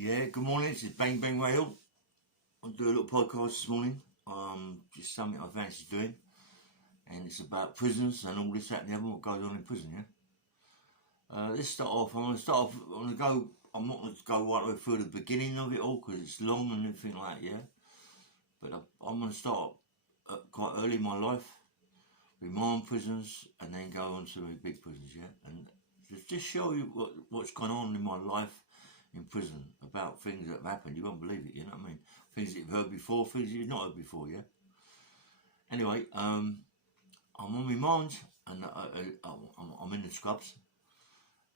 Yeah, good morning. This is Bang Bang Radio. I'll do a little podcast this morning. Just something I fancy doing, and it's about prisons and all this, that, and the other. What goes on in prison? Yeah. Let's start off. I'm gonna start off. I'm not gonna go right the way through the beginning of it all because it's long and everything like that. Yeah. But I'm gonna start quite early in my life with my own prisons, and then go on to the big prisons. Yeah, and just show you what's gone on in my life in prison, about things that have happened. You won't believe it, you know what I mean? Things that you've heard before, things that you've not heard before, yeah? Anyway, I'm on my mind, and I'm in the scrubs,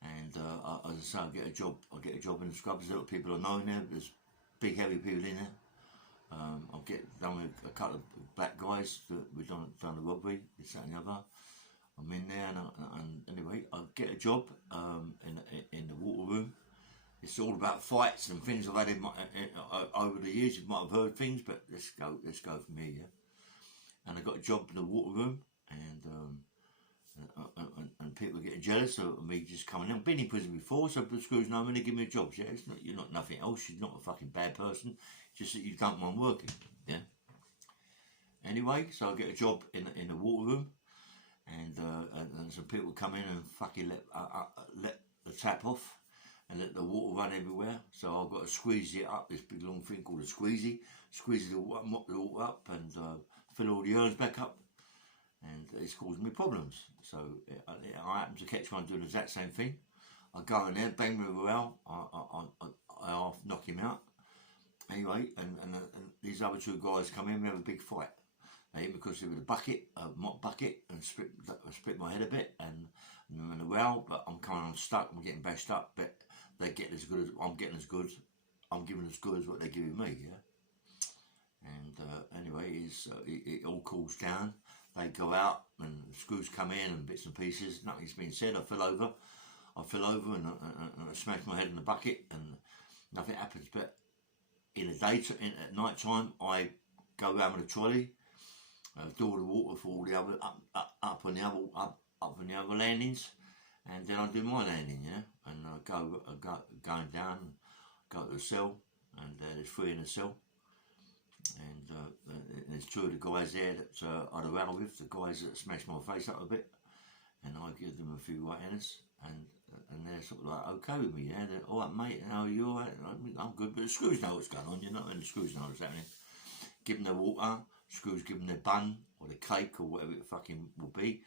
and as I say, I get a job in the scrubs. A lot of people are knowing there. There's big, heavy people in there. I'll get done with a couple of black guys that we've done the robbery, this, that, and the other. I'm in there, and anyway, I get a job in the water room. It's all about fights and things I've had over the years. You might have heard things, but let's go from here, yeah. And I got a job in the water room, and people are getting jealous of me just coming in. I've been in prison before, so the screws know me, they give me a job. Yeah, you're not nothing else. You're not a fucking bad person. Just that you don't mind working, yeah. Anyway, so I get a job in the water room, and some people come in and fucking let the tap off. And let the water run everywhere, so I've got to squeeze it up, this big long thing called a squeezy, squeeze the water, mop the water up, and fill all the urns back up, and it's causing me problems. So I happen to catch one doing the exact same thing. I go in there, bang with a row, I half knock him out. Anyway, and these other two guys come in, we have a big fight. They hit me because they were a mop bucket, and split my head a bit, and I'm in a row, but I'm coming unstuck, I'm getting bashed up, but they're getting as good as I'm getting as good. I'm giving as good as what they're giving me, yeah. And anyway, it all cools down. They go out, and the screws come in, and bits and pieces. Nothing's been said. I fell over, and I smashed my head in the bucket, and nothing happens. But at night time, I go around with a trolley, do all the water for all the other up on the other landings. And then I do my landing, yeah, and I going down, go to the cell, and there's 3 in the cell, and there's 2 of the guys there that I'd have row with, the guys that smashed my face up a bit, and I give them a few right-handers, and they're sort of like okay with me, yeah, they're all right, mate, how are you, all right? I'm good, but the screws know what's going on, you know, and the screws know what's happening. Give them their water, screws give them their bun, or the cake, or whatever it fucking will be.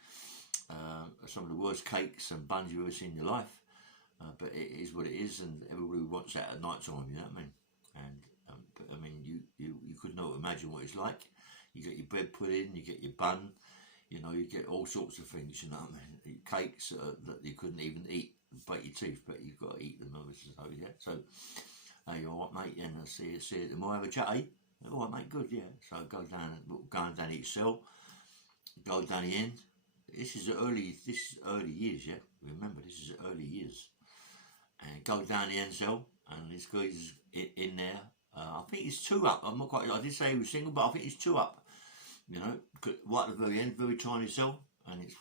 Some of the worst cakes and buns you've ever seen in your life, but it is what it is, and everybody wants that at night time, you know what I mean? And but I mean, you could not imagine what it's like. You get your bread put in, you get your bun, you know, you get all sorts of things, you know what I mean? Cakes that you couldn't even eat, bite your teeth, but you've got to eat them, obviously, yeah. So, hey, all right, mate, and I see you tomorrow, have a chat, eh? All right, mate, good, yeah. So I go down each cell, go down the end. This is early years, yeah. Remember, this is early years. And go down the end cell, and this guy's in there. I think he's 2 up. I'm not quite. I did say he was single, but I think he's 2 up. You know, right at the very end, very tiny cell, and it's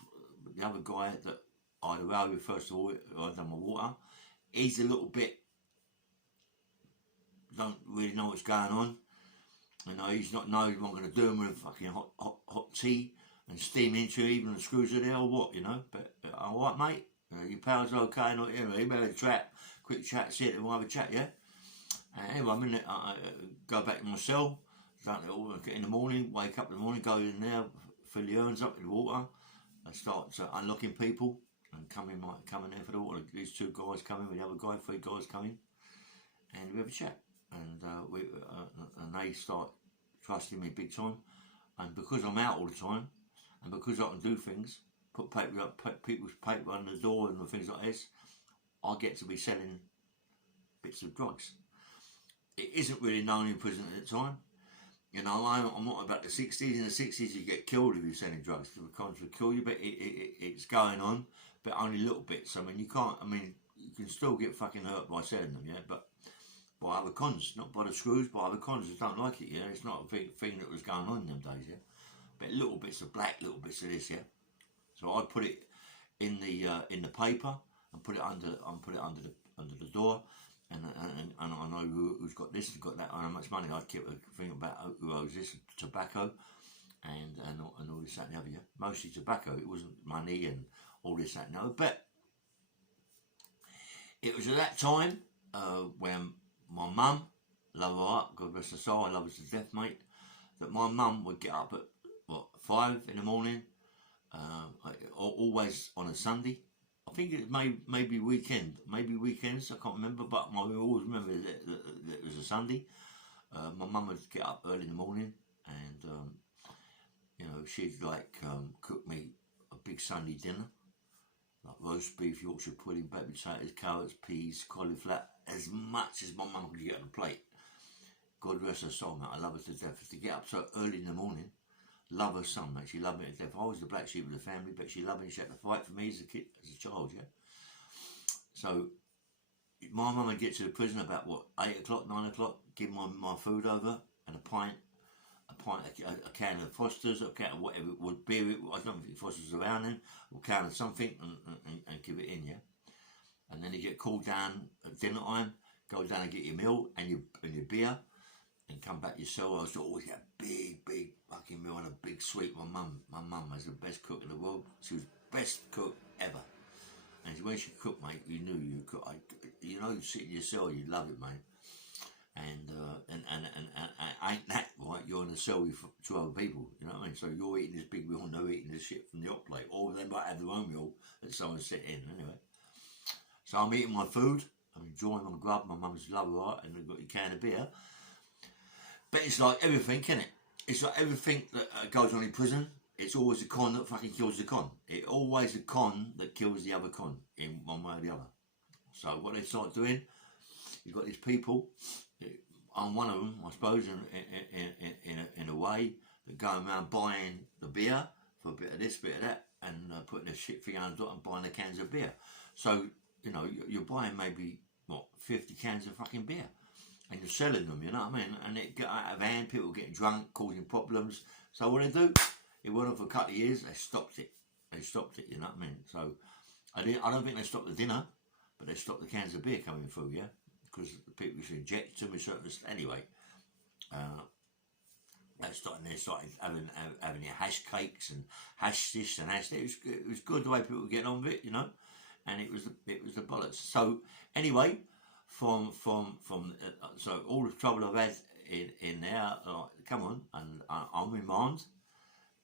the other guy that I'd row with first of all. I'd done my water. He's a little bit. Don't really know what's going on. You know, he's not knowing what I'm going to do him with fucking hot tea. And steam into even the screws are there or what, you know. But all right, mate. Your power's okay, not you know. You better quick chat, see it, and we'll have a chat, yeah. Anyway, I'm in it. I go back to my cell. In the morning, wake up in the morning, go in there, fill the urns up with water. I start unlocking people and come in there for the water. These 2 guys come in with the other guy, 3 guys come in, and we have a chat. And and they start trusting me big time. And because I'm out all the time, and because I can do things, put people's paper on the door and things like this, I get to be selling bits of drugs. It isn't really known in prison at the time. You know, I'm not about the 60s. In the 60s, you get killed if you're selling drugs. The cops will kill you, but it's going on, but only little bits. I mean, you can still get fucking hurt by selling them, yeah, but by other cons, not by the screws, by other cons that don't like it, yeah. It's not a big thing that was going on in them days, yeah. But little bits of black, little bits of this, yeah. So I put it in the paper and put it under the door, and I who's got this, who's got that, how much money. I'd keep a thing about who owes this, tobacco, and all this, that and the other, yeah. Mostly tobacco, it wasn't money and all this, that and the other. But it was at that time when my mum, love her heart, God rest her soul, I love her to death, mate, that my mum would get up at, 5 in the morning, always on a Sunday. I think it maybe weekends, I can't remember, but I always remember that it was a Sunday. My mum would get up early in the morning and, she'd cook me a big Sunday dinner, like roast beef, Yorkshire pudding, baked potatoes, carrots, peas, cauliflower, as much as my mum could get on the plate. God rest her soul, mate, I love her to death. To get up so early in the morning, love her son, mate, she loved me to death. I was the black sheep of the family, but she loved me, she had to fight for me as a kid, as a child, yeah. So, my mum would get to the prison about, 8 o'clock, 9 o'clock, give my food over, and a can of Foster's, a can of whatever it would be, I don't think Foster's around then, or a can of something, and give it in, yeah. And then you get called down at dinner time, go down and get your meal and your beer, and come back yourself. I used to always get a big fucking meal and a big sweet. My mum was the best cook in the world. She was the best cook ever. And when she cooked, mate, you knew you could. You sit in your cell, you love it, mate. And ain't that right? You're in a cell with 2 other people, you know what I mean? So you're eating this big meal and they're eating this shit from the hot plate, or they might have their own meal that someone set in anyway. So I'm eating my food, I'm enjoying my grub, my mum's love heart, and they've got your can of beer. But it's like everything, isn't it? It's like everything that goes on in prison. It's always the con that fucking kills the con. It's always the con that kills the other con in one way or the other. So what they start doing, you've got these people. I'm one of them, I suppose, in a way, that go around buying the beer for a bit of this, bit of that, and putting a shit thing on the dot and buying the cans of beer. So, you're buying maybe, 50 cans of fucking beer. And you're selling them, you know what I mean? And it get out of hand, people getting drunk, causing problems. So what they do, it went on for a couple of years, they stopped it. You know what I mean? So, I don't think they stopped the dinner, but they stopped the cans of beer coming through, yeah? Because the people used to inject to me certain. Anyway, they started having their hash cakes and hash this and hash that. It was good the way people were getting on with it, and it was the bollocks. So anyway, from so all the trouble I've had in there, come on, and I'm remand,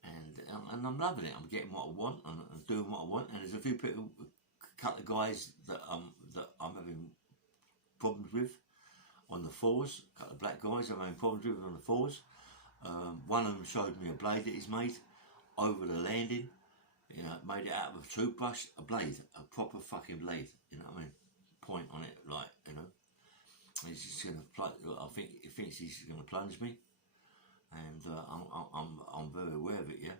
and I'm loving it. I'm getting what I want and doing what I want. And there's a few people, a couple of guys that I'm having problems with on the fours, a couple of black guys I'm having problems with on the fours. One of them showed me a blade that he's made over the landing, made it out of a toothbrush, a blade, a proper fucking blade, you know what I mean? Point on it, he's just gonna he thinks he's gonna plunge me, and I'm very aware of it, yeah.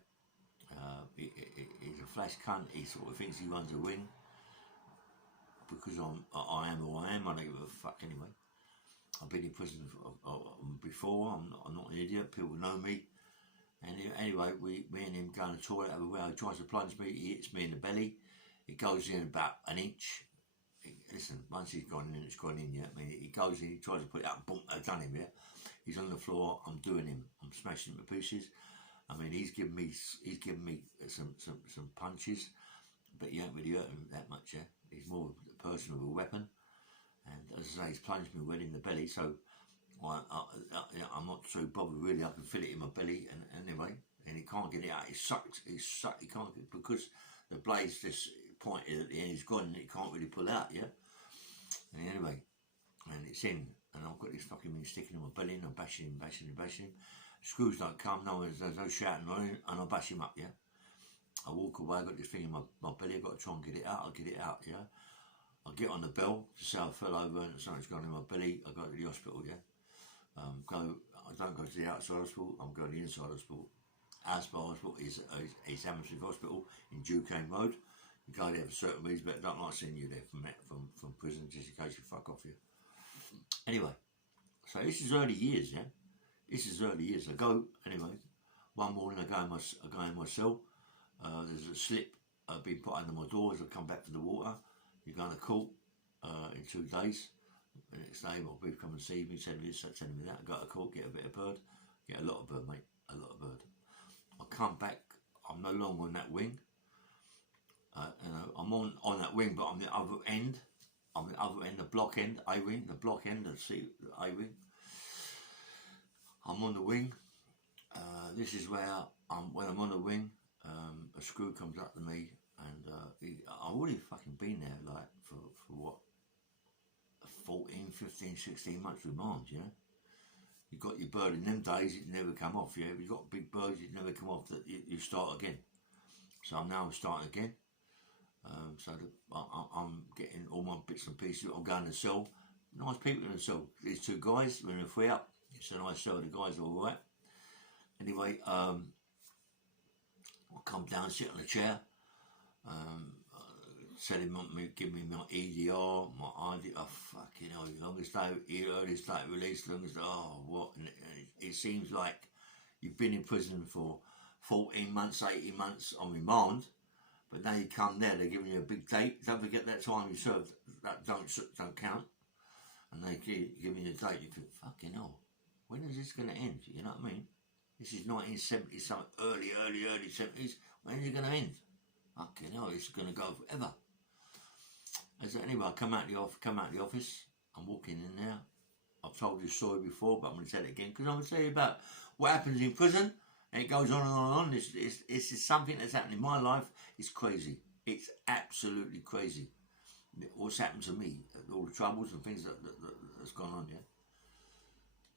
He's a flash cunt, he sort of thinks he runs a ring, because I am who I am. I don't give a fuck anyway. I've been in prison before. I'm not an idiot. People know me. And anyway, me and him go to the toilet everywhere. He tries to plunge me. He hits me in the belly. It goes in about an inch. Listen, once he's gone in, it's gone in. Yeah, I mean, he goes in. He tries to put it up. Boom! I've done him. Yeah, he's on the floor. I'm doing him. I'm smashing him to pieces. I mean, he's given me some punches, but he ain't really hurt him that much. Yeah. He's more a person with a weapon, and as I say, he's plunged me well in the belly, so I'm not so bothered really. I can feel it in my belly, and anyway, and he can't get it out. He's sucked. He can't get, because the blade's just pointed at the end. He's gone, and he can't really pull out. Yeah. And anyway, and it's in, and I've got this fucking thing sticking in my belly, and I'm bashing him. Screws don't come. There's no shouting on him, and I bash him up. Yeah. I walk away, I got this thing in my belly, I've got to try and get it out, I'll get it out, yeah. I get on the bell to say I fell over and something's gone in my belly, I go to the hospital, yeah. I don't go to the outside hospital, I'm going to the inside hospital. Asper Hospital is Hammersmith Hospital in Duquesne Road. You go there for certain reasons, but I don't like seeing you there from prison, just in case you fuck off you. Anyway, so this is early years, yeah. I go, anyway, one morning I go in my cell. There's a slip been put under my door as I come back from the water. You're going to court in 2 days. the next day, my brief come and see me, telling me this, telling me that. I go to court, get a bit of bird, get a lot of bird, mate, a lot of bird. I come back, I'm no longer on that wing. I'm on that wing, but I'm the other end. I'm the other end, the block end, A wing, the block end, the A wing. I'm on the wing. This is where when I'm on the wing, a screw comes up to me, and I've already fucking been there, like, for what, 14, 15, 16 months remand, yeah? You got your bird in them days, it never come off, yeah? If you got big birds, it never come off, that you start again. So I'm now starting again. I'm getting all my bits and pieces. I'm going to sell. Nice people in the cell. There's two guys, we're in a free up. It's a nice cell, the guys are alright. Anyway, I'll come down, sit on a chair, tell him, give me my EDR, my ID, fucking hell, longest day, earliest date release, longest, what, and it seems like you've been in prison for 14 months, 18 months on remand, but now you come there, they're giving you a big date. Don't forget that time you served, that don't count, and they give you a date. You think, fucking hell, when is this going to end? You know what I mean? This is 1970, some early 70s. When is it going to end? Fucking hell, it's going to go forever. So anyway, I come out the office. I'm walking in there. I've told you the story before, but I'm going to tell it again because I'm going to tell you about what happens in prison. And it goes on and on and on. This is something that's happened in my life. It's crazy. It's absolutely crazy. What's happened to me, all the troubles and things that's gone on, yeah.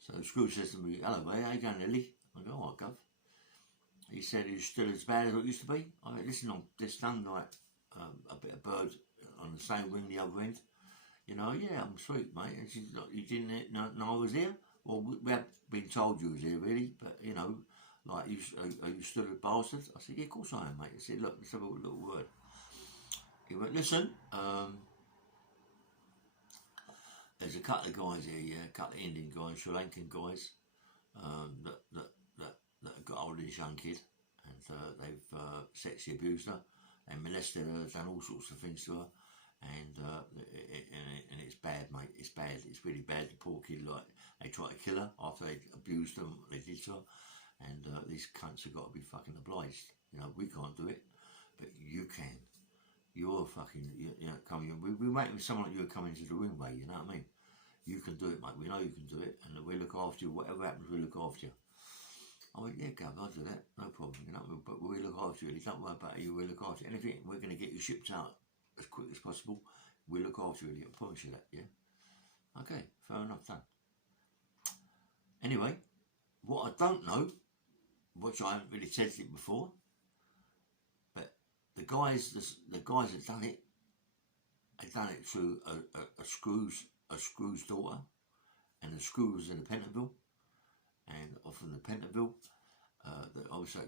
So Screw says to me, hello, mate, how you going, Lily? I go, all right, Gov. He said, he's still as bad as it used to be. I went, listen, I'm just done like a bit of bird on the same wing, the other end. You know, yeah, I'm sweet, mate. And she's like, you didn't know I was here? Well, we haven't been told you was here, really, but, you know, like, are you still a bastard? I said, yeah, of course I am, mate. I said, look, let's have a little word. He went, listen, there's a couple of guys here, yeah, a couple of Indian guys, Sri Lankan guys, that got hold of this young kid, and they've sexually abused her, and molested her, done all sorts of things to her, and it's bad, mate. It's bad. It's really bad. The poor kid, like, they tried to kill her after they abused her, what they did to her, and these cunts have got to be fucking obliged. You know, we can't do it, but you can. You're fucking, you know, coming. We're waiting for someone like you coming to the ring, mate. You know what I mean? You can do it, mate. We know you can do it, and we'll look after you. Whatever happens, we'll look after you. I went, yeah, Gav, I'll do that. No problem. You know, but we'll look after you. Don't worry about you. We'll look after you. Anything, we're going to get you shipped out as quick as possible. We'll look after you. I promise you that. Yeah. Okay. Fair enough. Done. Anyway, what I don't know, which I haven't really said it before, but the guys that done it, they done it through a Screw's daughter, and the Screw was in the Pentonville, and off in the Pentonville, they obviously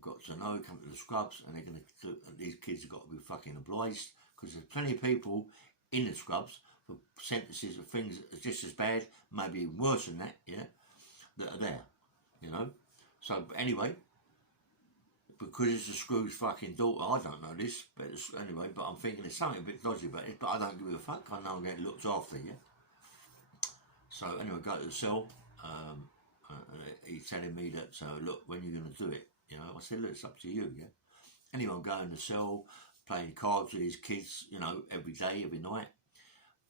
got to know, come to the scrubs, and they're going to, these kids have got to be fucking obliged, because there's plenty of people in the scrubs for sentences of things just as bad, maybe even worse than that, yeah, that are there, you know. So anyway, because it's a Screw's fucking daughter, I don't know this, but anyway, but I'm thinking there's something a bit dodgy about it, but I don't give a fuck. I know I'm getting looked after, yeah. So anyway, go to the cell. He's telling me that, look, when you're going to do it, you know. I said, look, it's up to you, yeah. Anyway, I'm going to the cell, playing cards with these kids, you know, every day, every night.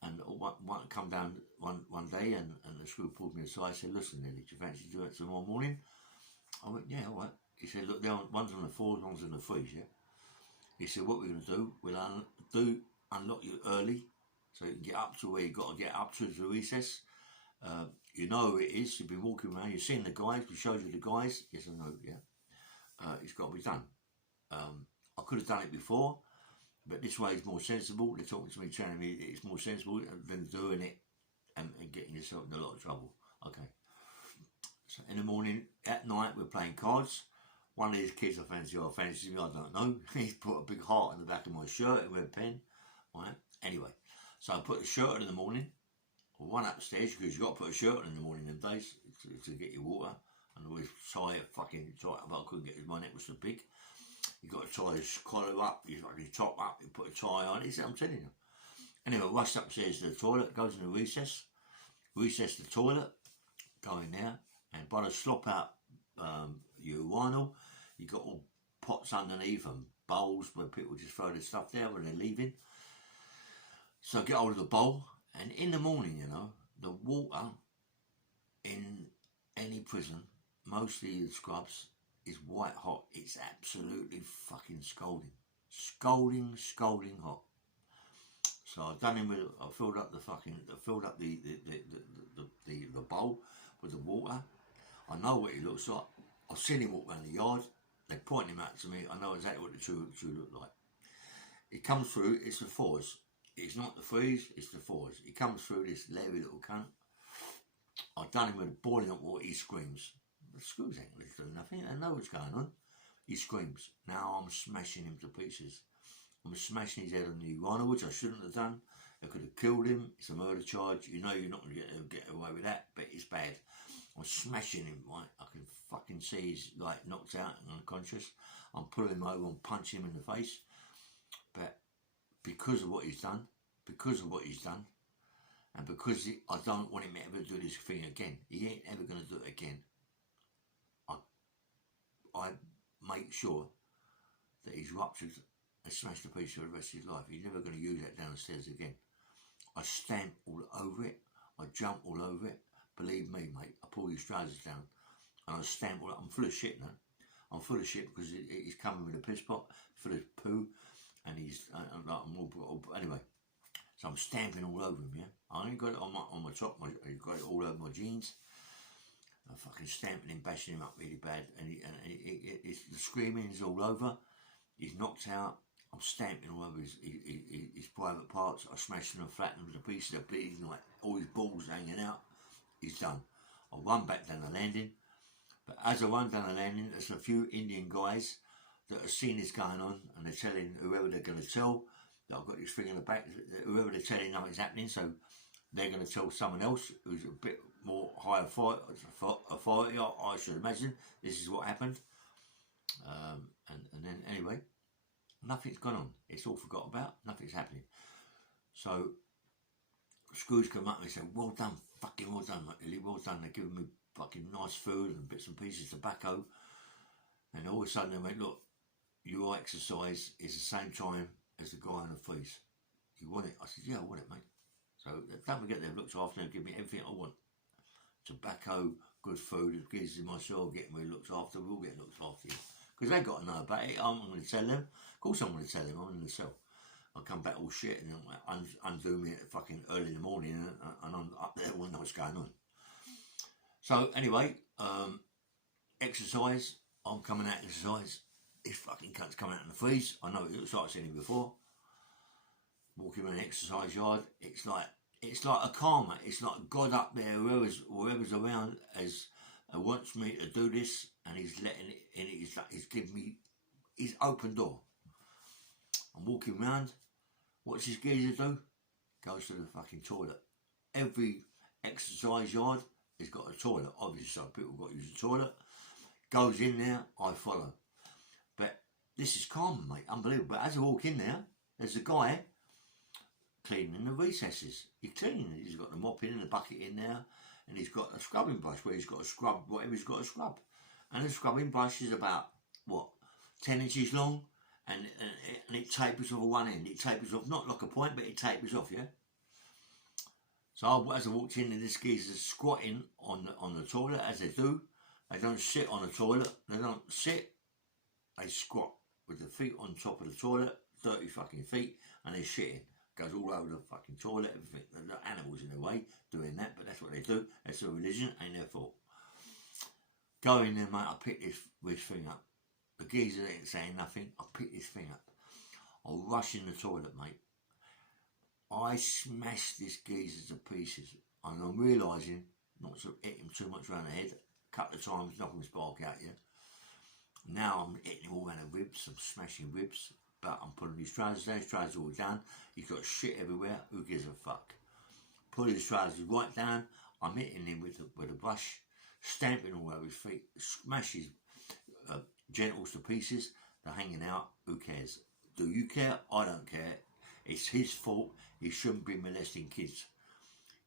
And one come down one day, and the Screw pulled me aside. I said, listen, Nelly, do you fancy doing it tomorrow morning? I went, yeah, all right. He said, look, one's on the 4s, one's on the 3s, yeah? He said, what we're going to do, we'll unlock you early, so you can get up to where you've got to get up to the recess. You know who it is, you've been walking around, you've seen the guys, we showed you the guys. Yes, I know, yeah. It's got to be done. I could have done it before, but this way is more sensible. They're talking to me, telling me it's more sensible than doing it and getting yourself in a lot of trouble. Okay. So in the morning, at night, we're playing cards. One of these kids I fancy me, I don't know. He's put a big heart in the back of my shirt with a pen. Right? Anyway, so I put the shirt on in the morning. One upstairs, because you've got to put a shirt on in the morning them days to get your water. And always tie it, but I couldn't get it, my neck was so big. You've got to tie his collar up, you've got your top up, you put a tie on. I'm telling you. Anyway, I rushed upstairs to the toilet, goes in the recess. recess the toilet, go in there, and by the slop out urinal, you got all pots underneath and bowls where people just throw their stuff there when they're leaving. So get hold of the bowl, and in the morning, you know, the water in any prison, mostly the scrubs, is white hot. It's absolutely fucking scalding. Scalding hot. So I done him with, I filled up the bowl with the water. I know what he looks like. I've seen him walk around the yard. They point him out to me. I know exactly what the two look like. He comes through, it's the fours. It's not the threes, it's the fours. He comes through, this leery little cunt. I've done him with boiling hot water, he screams. The screws ain't going to do nothing, they know what's going on. He screams. Now I'm smashing him to pieces. I'm smashing his head on the urinal, which I shouldn't have done. I could have killed him. It's a murder charge. You know you're not going to get away with that, but it's bad. I'm smashing him, right? I can fucking see he's like knocked out and unconscious. I'm pulling him over and punching him in the face. But because of what he's done, and because I don't want him ever to do this thing again, he ain't ever going to do it again. I make sure that he's ruptured and smashed to pieces for the rest of his life. He's never going to use that downstairs again. I stamp all over it. I jump all over it. Believe me, mate, I pull his trousers down and I stamp all. I'm full of shit now. I'm full of shit because he's coming with a piss pot full of poo, and he's I'm all anyway. So I'm stamping all over him. Yeah, I ain't got it on my top. I've got it all over my jeans. I'm fucking stamping him, bashing him up really bad, and the screaming is all over. He's knocked out. I'm stamping all over his private parts. I smashed him and flattened him to pieces. They're bleeding, like all his balls hanging out. He's done. I run back down the landing, but as I run down the landing, there's a few Indian guys that have seen this going on, and they're telling whoever they're going to tell that I've got this thing in the back. Whoever they're telling nothing's happening, so they're going to tell someone else who's a bit more high authority, I should imagine. This is what happened, and then anyway, nothing's gone on. It's all forgot about. Nothing's happening. So Scrooge come up and they say, "Well done, fucking well done, mate. Well done." They're giving me fucking nice food and bits and pieces, tobacco, and all of a sudden they went, "Look, your exercise is the same time as the guy on the freeze. You want it?" I said, "Yeah, I want it, mate." So don't forget they've looked after me and give me everything I want. Tobacco, good food, the kids in my cell getting me looked after, we'll get looked after. Because they got to know about it. I'm going to tell them. Of course I'm going to tell them, I'm in the cell. I'll come back all shit and undo me at fucking early in the morning, and I'm up there wondering what's going on. So anyway, exercise, I'm coming out exercise. This fucking cunt's coming out in the freeze. I know it looks like I've seen him before. Walking around the exercise yard, it's like a karma. It's like God up there, whoever's around wants me to do this, and he's letting it in. He's giving me his open door. I'm walking around. What's this geezer do? Goes to the fucking toilet. Every exercise yard has got a toilet, obviously, so people got to use the toilet. Goes in there, I follow. But this is karma, mate, unbelievable. But as I walk in there, there's a guy cleaning the recesses. He's cleaning it. He's got the mop in and the bucket in there, and he's got a scrubbing brush where he's got to scrub whatever he's got to scrub. And the scrubbing brush is about 10 inches long, and it tapers off one end. It tapers off, not like a point, but it tapers off, yeah. So as I walked in, this geezer's squatting on the toilet, as they do. They don't sit on the toilet. They don't sit. They squat with the feet on top of the toilet, 30 fucking feet, and they're shitting. Goes all over the fucking toilet, everything. The animals in the way doing that, but that's what they do. That's their religion, ain't their fault. Go in there, mate. I pick this thing up. The geezer ain't saying nothing. I pick this thing up. I rush in the toilet, mate. I smash this geezer to pieces, and I'm realising not to hit him too much around the head. A couple of times, knocking his spark out, yeah. Now I'm hitting him all around the ribs. I'm smashing ribs. But I'm putting his trousers down, his trousers all down. He's got shit everywhere. Who gives a fuck? Pull his trousers right down. I'm hitting him with a brush, stamping all over his feet, smash his genitals to pieces. They're hanging out. Who cares? Do you care? I don't care. It's his fault. He shouldn't be molesting kids.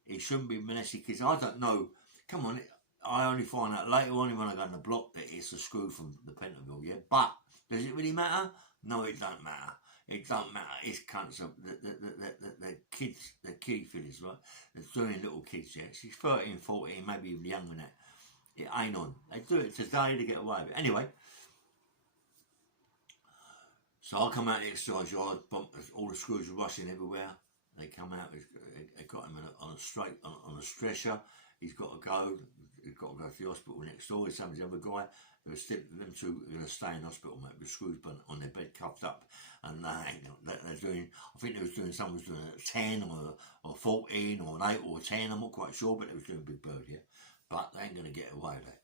He shouldn't be molesting kids. I don't know. Come on, I only find out later on when I go on the block that it's a screw from the Pentonville, yeah? But does it really matter? No, it don't matter. It don't matter. It's cunts of the kids, the kid fillers, right? They're doing little kids, yeah? She's 13, 14, maybe even younger than that. It ain't on. They do it today to get away with it. Anyway, so I come out the exercise yard, all the screws are rushing everywhere. They come out, they got him on a stretcher. He's got to go to the hospital next door. He's some the other guy. Them two are going to stay in hospital, mate, with screws on their bed, cuffed up. And they're doing, I think someone was doing a 10 or 14 or an 8 or a 10, I'm not quite sure, but they was doing Big Bird, yeah. But they ain't going to get away with that.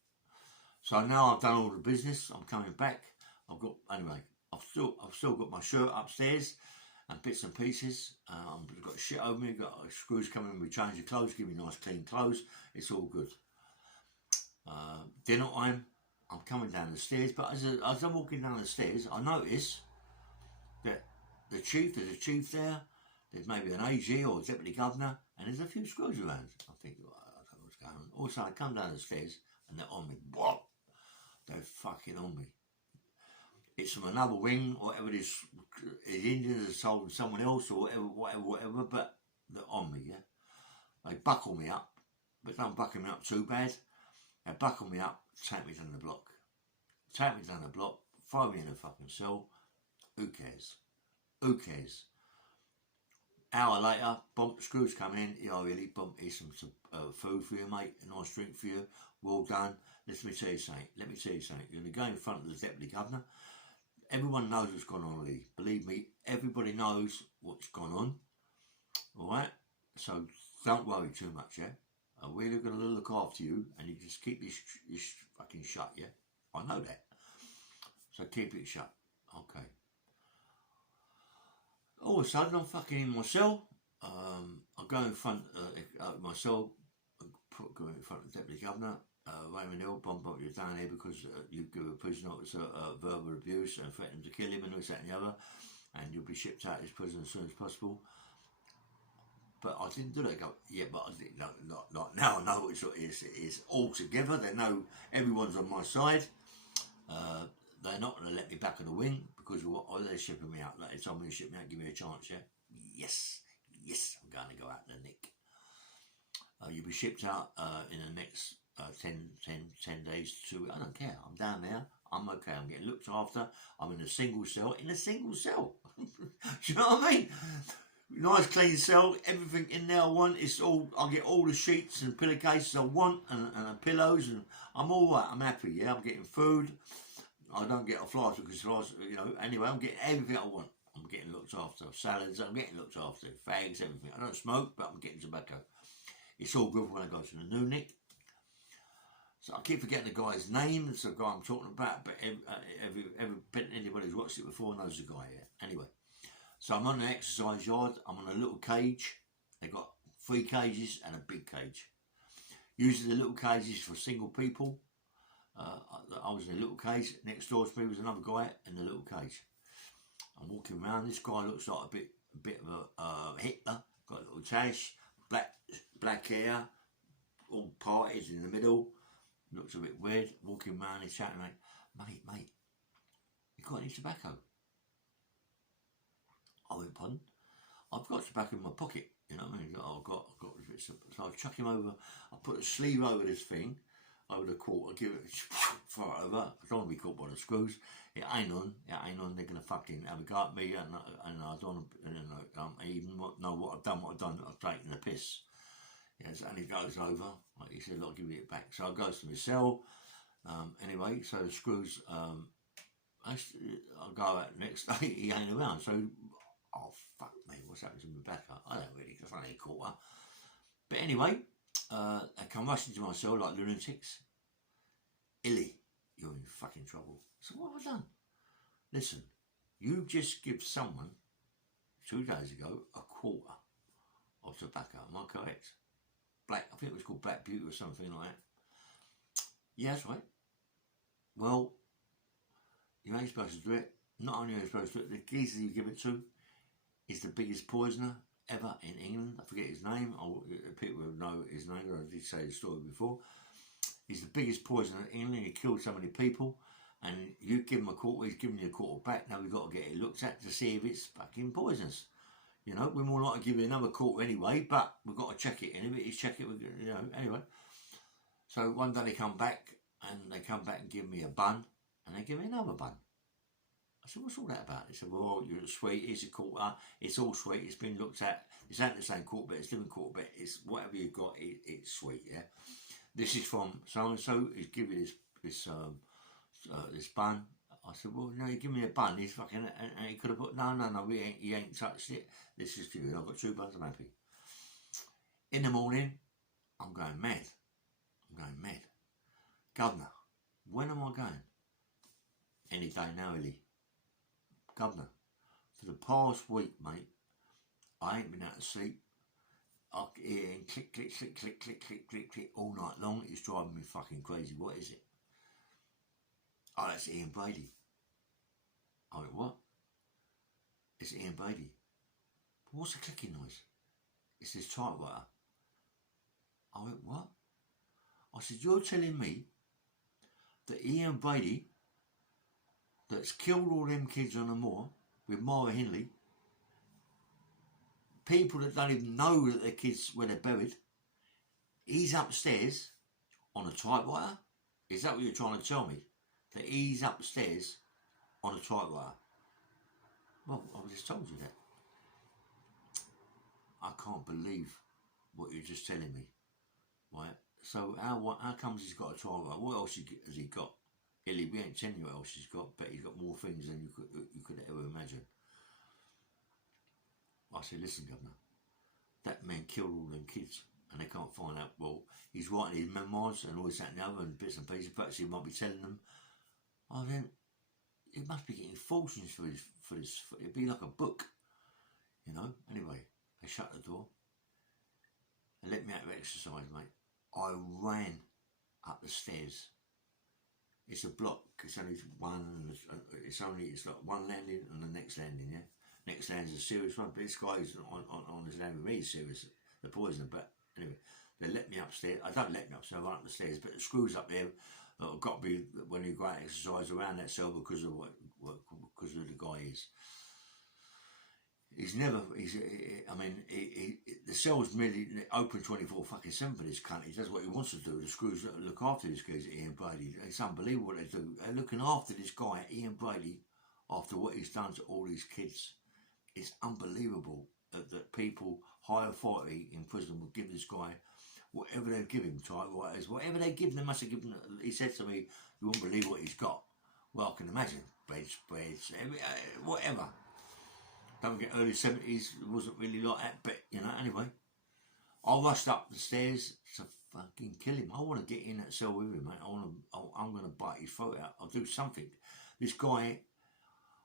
So now I've done all the business, I'm coming back. I've still got my shirt upstairs and bits and pieces. I've got shit over me, got screws coming in, we change the clothes, give me nice clean clothes. It's all good. Dinner time, I'm coming down the stairs, but as I'm walking down the stairs, I notice that there's a chief there, there's maybe an AG or a deputy governor, and there's a few screws around. I think, well, I don't know what's going on. Also, I come down the stairs and they're on me. What? They're fucking on me. It's from another wing, or whatever it is Indians are sold to someone else, or whatever, but they're on me, yeah? They buckle me up, but don't buckle me up too bad. They buckle me up, take me down the block. Take me down the block, throw me in a fucking cell. Who cares? Who cares? Hour later, bump, screws come in. Yeah, really, bump, here's some food for you, mate. A nice drink for you. Well done. Let me tell you something. You're going to go in front of the deputy governor. Everyone knows what's gone on, Lee. Believe me, everybody knows what's gone on. Alright? So don't worry too much, yeah? We're going to look after you, and you just keep this fucking shut, yeah? I know that. So keep it shut. Okay. All of a sudden, I'm fucking in my cell. I go in front of my cell, go in front of the deputy governor. Raymond Hill, bump you down here because you give a prisoner verbal abuse and threaten to kill him and this, that and the other, and you'll be shipped out of this prison as soon as possible. But I didn't do that. I go, yeah, but I didn't. Not now. I know it's all together. They know everyone's on my side. They're not going to let me back in the wing because they're shipping me out. Like they told me to ship me out, give me a chance, yeah? Yes, I'm going to go out in the nick. You'll be shipped out in the next 10 days to, I don't care. I'm down there. I'm okay. I'm getting looked after. I'm in a single cell. Do you know what I mean? Nice clean cell. Everything in there I want. I get all the sheets and pillowcases I want and pillows, and I'm all right. I'm happy. Yeah, I'm getting food. I don't get a fly because anyway, I'm getting everything I want. I'm getting looked after. Salads, I'm getting looked after. Fags, everything. I don't smoke, but I'm getting tobacco. It's all good when I go to the new nick. So I keep forgetting the guy's name. It's the guy I'm talking about, but anybody who's watched it before knows the guy here. Anyway, so I'm on the exercise yard. I'm on a little cage. They got 3 cages and a big cage. Usually the little cages for single people. I was in a little cage. Next door to me was another guy in the little cage. I'm walking around. This guy looks like a bit of a Hitler. Got a little tash, black hair, all parties in the middle. Looks a bit weird. Walking around, he's chatting, mate, you got any tobacco? I went, pardon? I've got tobacco in my pocket. You know what I mean? I've got so I chuck him over. I put a sleeve over this thing, over the quarter, give it, throw it over. I don't want to be caught by the screws. It ain't on. They're going to fucking have a go at me, and I don't even know what I've done. I've taken the piss. Yes, and he goes over. Like he said, I'll give you it back. So I goes to my cell. Anyway, so the screws. I go out the next day. He ain't around. So, oh fuck me, what's happened to my back? I don't really, because I ain't caught her. But anyway, they come rushing to my cell like lunatics. Illy, you're in fucking trouble. So what have I done? Listen, you just give someone 2 days ago a quarter of tobacco. Am I correct? I think it was called Black Beauty or something like that. Yeah, that's right. Well, you ain't supposed to do it. Not only are you supposed to do it, the geezer you give it to is the biggest poisoner ever in England. I forget his name. People will know his name. I did say the story before. He's the biggest poisoner in England. He killed so many people. And you give him a quarter, he's giving you a quarter back. Now we've got to get it looked at to see if it's fucking poisonous. You know, we're more likely to give you another quarter anyway, but we've got to check it. And if it is, check it, you know, anyway. So one day they come back and give me a bun, and they give me another bun. I said, what's all that about? They said, well, you're sweet, it's a quarter, it's all sweet, it's been looked at, it's ain't the same quarter bit, it's different quarter bit, it's whatever you've got, it's sweet, yeah. This is from so-and-so, he's giving you this bun. I said, well, no, you give me a bun, he's fucking, and he could have put, no, he ain't touched it, this is for you, I've got 2 buns, I'm happy. In the morning, I'm going mad. Governor, when am I going? Any day now, Ellie. Governor, for the past week, mate, I ain't been out of sleep. I hear him click, click, click, click, click, click, click, click all night long. It's driving me fucking crazy. What is it? Oh, that's Ian Brady. I went, what? It's Ian Brady. What's the clicking noise? It's this typewriter. I went, what? I said, you're telling me that Ian Brady, that's killed all them kids on the moor with Maura Hindley, people that don't even know that their kids, where they're buried, he's upstairs on a typewriter? Is that what you're trying to tell me? That he's upstairs on a typewriter? Well, I just told you that. I can't believe what you're just telling me, right? So how comes he's got a typewriter? What else has he got? Ellie, we ain't telling you what else he's got, but he's got more things than you could ever imagine. I said, listen, Governor, that man killed all them kids, and they can't find out. Well, he's writing his memoirs and all this, that and the other, and bits and pieces. Perhaps he might be telling them. I then, it must be getting fortunes for this. It'd be like a book, you know. Anyway, they shut the door. They let me out of exercise, mate. I ran up the stairs. It's a block. It's only one. It's like one landing and the next landing. Yeah, next landing is a serious one. But this guy is on his landing really serious. The poisoner. But anyway, they let me upstairs. I don't let me upstairs. I run up the stairs. But the screws up there have got to be when you go out exercise around that cell because of because of the guy is. The cell's merely open 24/7 for this cunt. He does what he wants to do. The screws look after this guy, Ian Brady. It's unbelievable what they do. They're looking after this guy, Ian Brady, after what he's done to all these kids. It's unbelievable that people, high authority in prison, will give this guy whatever they give him, typewriters, whatever they give him, they must have given. He said to me, you wouldn't believe what he's got. Well, I can imagine. Bread, whatever. Don't forget, early 70s, it wasn't really like that, but, you know, anyway. I rushed up the stairs to fucking kill him. I want to get in that cell with him, mate. I'm going to bite his throat out. I'll do something. This guy,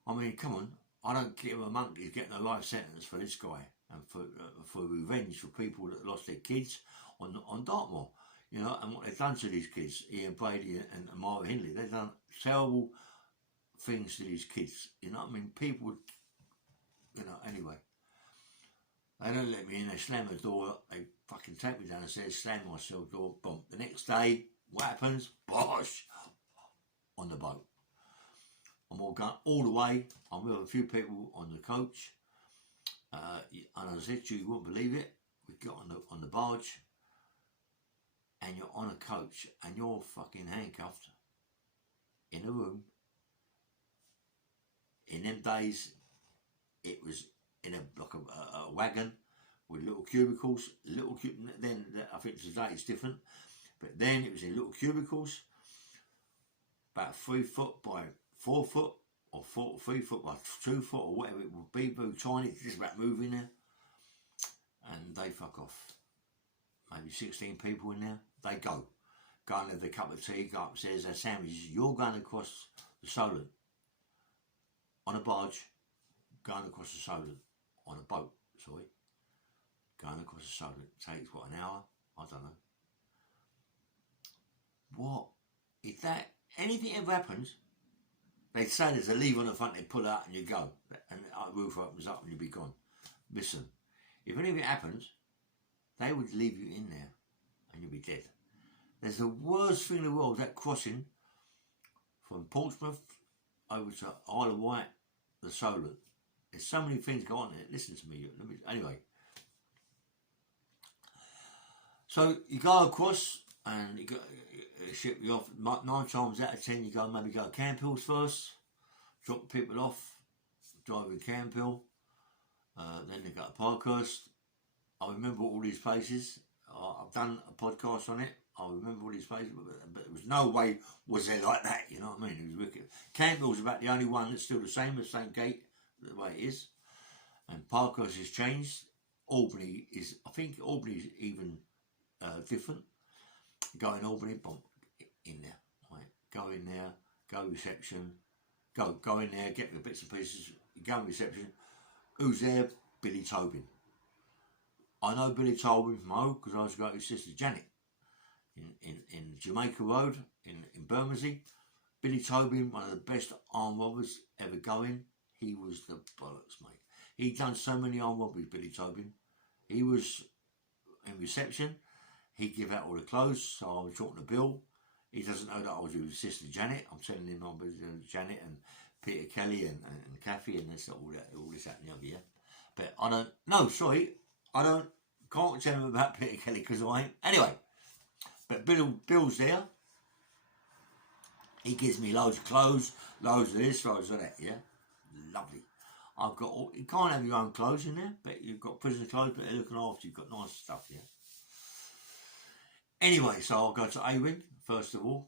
I mean, come on. I don't give a monk. He's getting a life sentence for this guy and for revenge for people that lost their kids on Dartmoor, you know, and what they've done to these kids, Ian Brady and Maura Hindley. They've done terrible things to these kids, you know what I mean? People, you know, anyway. They don't let me in, they slam the door, they fucking take me downstairs, slam my cell door, boom. The next day, what happens? Bosh! On the boat. I'm all going all the way. I'm with a few people on the coach. And I said to you, you wouldn't believe it. We got on the barge, and you're on a coach, and you're fucking handcuffed in a room. In them days, it was in a wagon with little cubicles. Then I think today it's different, but then it was in little cubicles, about 3 foot by 4 foot, or 3 foot by 2 foot, or whatever it would be, very tiny. It's just about moving there, and they fuck off. Maybe 16 people in there. They go and have a cup of tea, go upstairs, have sandwiches. You're going across the Solent on a barge, going across the Solent on a boat. Sorry, going across the Solent takes what, an hour? I don't know. What if that anything ever happens? They say there's a lever on the front. They pull out and you go, and the roof opens up and you'll be gone. Listen, If anything happens, they would leave you in there and you'll be dead. There's the worst thing in the world, that crossing from Portsmouth over to Isle of Wight, the Solent. There's so many things go on in it. Listen to me. Anyway. So you go across and you ship you off. 9 times out of 10 you maybe go to Camp Hills first, drop people off, drive in Camp Hill, then they go to Parkhurst. I remember all these places. I've done a podcast on it. I remember all these places, but there was no way was there like that, you know what I mean? It was wicked. Camp Hill's about the only one that's still the same gate, the way it is. And Parkhurst has changed. Albany is, I think Albany is even different. Go in Albany, bump in there, right? Go in there, go reception, go in there, get the bits and pieces, go in reception. Who's there? Billy Tobin. I know Billy Tobin from home because I was going to his sister Janet in Jamaica Road in Bermondsey. Billy Tobin, one of the best armed robbers ever going. He was the bollocks, mate. He'd done so many armed robberies, Billy Tobin. He was in reception. He'd give out all the clothes, so I was talking to Bill. He doesn't know that I was with his sister Janet. I'm telling him I was Janet and Peter Kelly and Kathy and this, all this, that and the other, yeah. But I don't, no, sorry, can't tell him about Peter Kelly because I ain't. Anyway, but Bill's there. He gives me loads of clothes, loads of this, loads of that, yeah. Lovely. I've got all, you can't have your own clothes in there, but you've got prison clothes, but they're looking after you. You've got nice stuff, yeah. Anyway, so I'll go to A-Wing, first of all.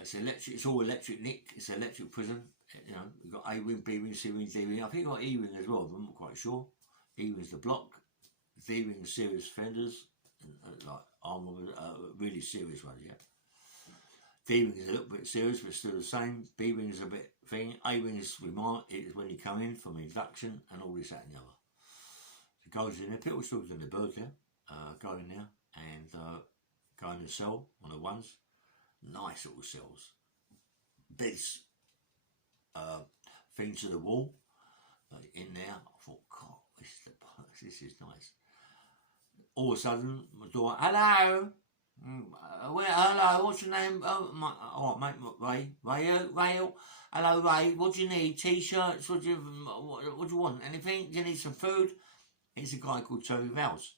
It's electric, it's all electric, Nick. It's an electric prison. You know, we've got A-Wing, B-Wing, C-Wing, D-Wing. I think I've got E-Wing as well, but I'm not quite sure. E-Wing's the block. D-Wing serious offenders, like really serious ones, yeah. D-Wing is a little bit serious, but still the same. B-Wing is a bit thing. A-Wing is when you come in from induction and all this, that and the other. So goes in there, people still in the bird there, go in there and go in the cell, one of the ones. Nice little cells. Beds, thing to the wall, in there. I thought, God, this is nice. All of a sudden, my door, hello, hello, what's your name? Oh, mate, Ray, hello, Ray, what do you need? T-shirts, what do you want? Anything? Do you need some food? It's a guy called Terry Vowles.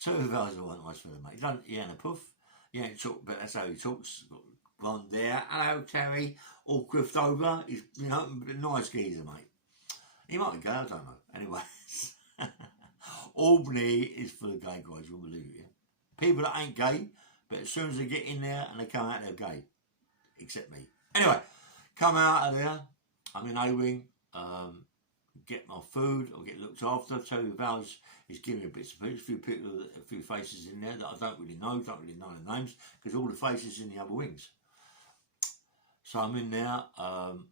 Terry Vowles is one nice fellow, mate. He ain't a puff. He ain't talk, but that's how he talks. Gone there, hello, Terry, all quiffed over. He's, you know, a nice geezer, mate. He might be gay, I don't know. Anyway. Albany is full of gay guys, you'll believe it. Yeah? People that ain't gay, but as soon as they get in there and they come out, they're gay. Except me. Anyway, come out of there. I'm in A-Wing. Get my food or get looked after. Terry Vowles is giving me a bits of food. A few faces in there that I don't really know the names because all the faces in the other wings. So I'm in there. I'm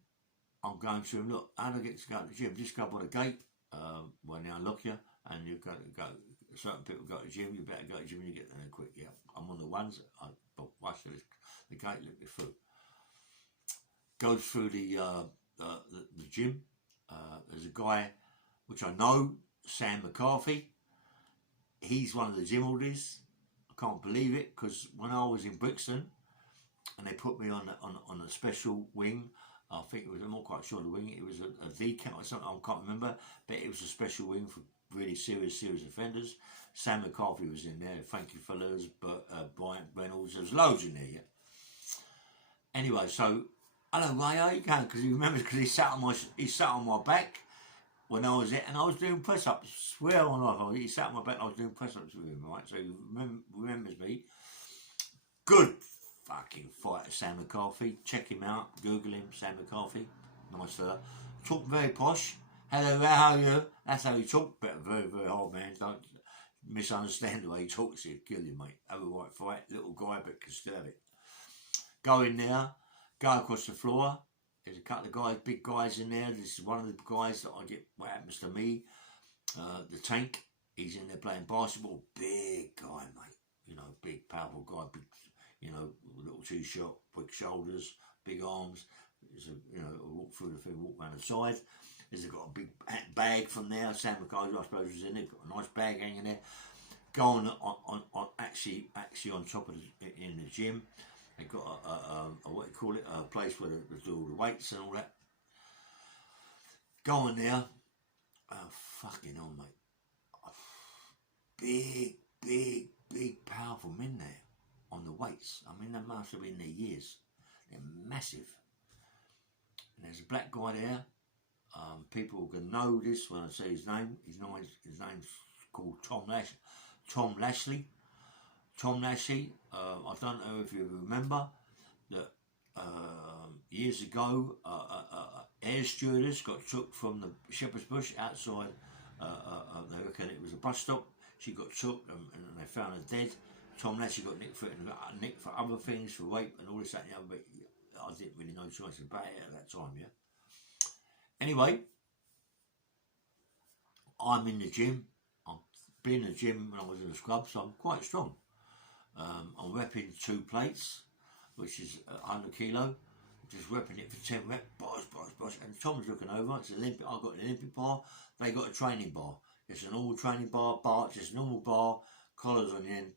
going to him. Look, how do I get to go to the gym? Just go by the gate when they unlock you, and you've got to go. Certain people go to the gym. You better go to the gym when you get there quick. Yeah, I'm on the ones. I watch the gate. Look me through. Goes through the gym. There's a guy which I know, Sam McCarthy. He's one of the gym orders. I can't believe it because when I was in Brixton and they put me on a special wing, I think it was, I'm not quite sure the wing, it was a VCAT or something, I can't remember, but it was a special wing for really serious offenders. Sam McCarthy was in there, Frankie Fellers, Brian Reynolds, there's loads in there, yeah. Anyway, so hello Ray, how you going? Because he remembers, because he sat on my back when I was there, and I was doing press ups. Swear on life, he sat on my back. And I was doing press ups with him, right? So he remembers me. Good fucking fighter, Sam McCarthy. Check him out. Google him, Sam McCarthy. Nice fella. Talk very posh. Hello, how are you? That's how he talked. But very, very hard man. Don't misunderstand the way he talks. He'll kill you, mate. Have a right fight. Little guy, but can still have it. Go in there. Go across the floor. There's a couple of guys, big guys in there. This is one of the guys that I get, what happens to me. The Tank, he's in there playing basketball. Big guy, mate. You know, big, powerful guy. Big, you know, little t-shirt, big shoulders, big arms. You know, walk through the thing, walk around the side. There's got a big bag from there. Sam McCarthy, I suppose, was in it. Got a nice bag hanging there. Go on actually on top of in the gym. They got a what do you call it? A place where they do all the weights and all that. Go on there. Fucking hell, mate. Big, powerful men there on the weights. I mean, they must have been there years. They're massive. And there's a black guy there. People can know this when I say his name. His name's called Tom Lashley. Tom Lashley. I don't know if you remember that years ago, air stewardess got took from the Shepherd's Bush outside. They reckon it was a bus stop. She got took and they found her dead. Tom Lashley got nicked for it and got nicked for other things, for rape and all this, that and the other, but I didn't really know choice about it at that time, yeah. Anyway, I'm in the gym. I've been in the gym when I was in the scrub, so I'm quite strong. I'm repping 2 plates, which is 100 kilo. Just repping it for 10 reps, bosh. And Tom's looking over. It's Olympic. I've got an Olympic bar. They got a training bar. It's a normal training bar, just a normal bar, collars on the end.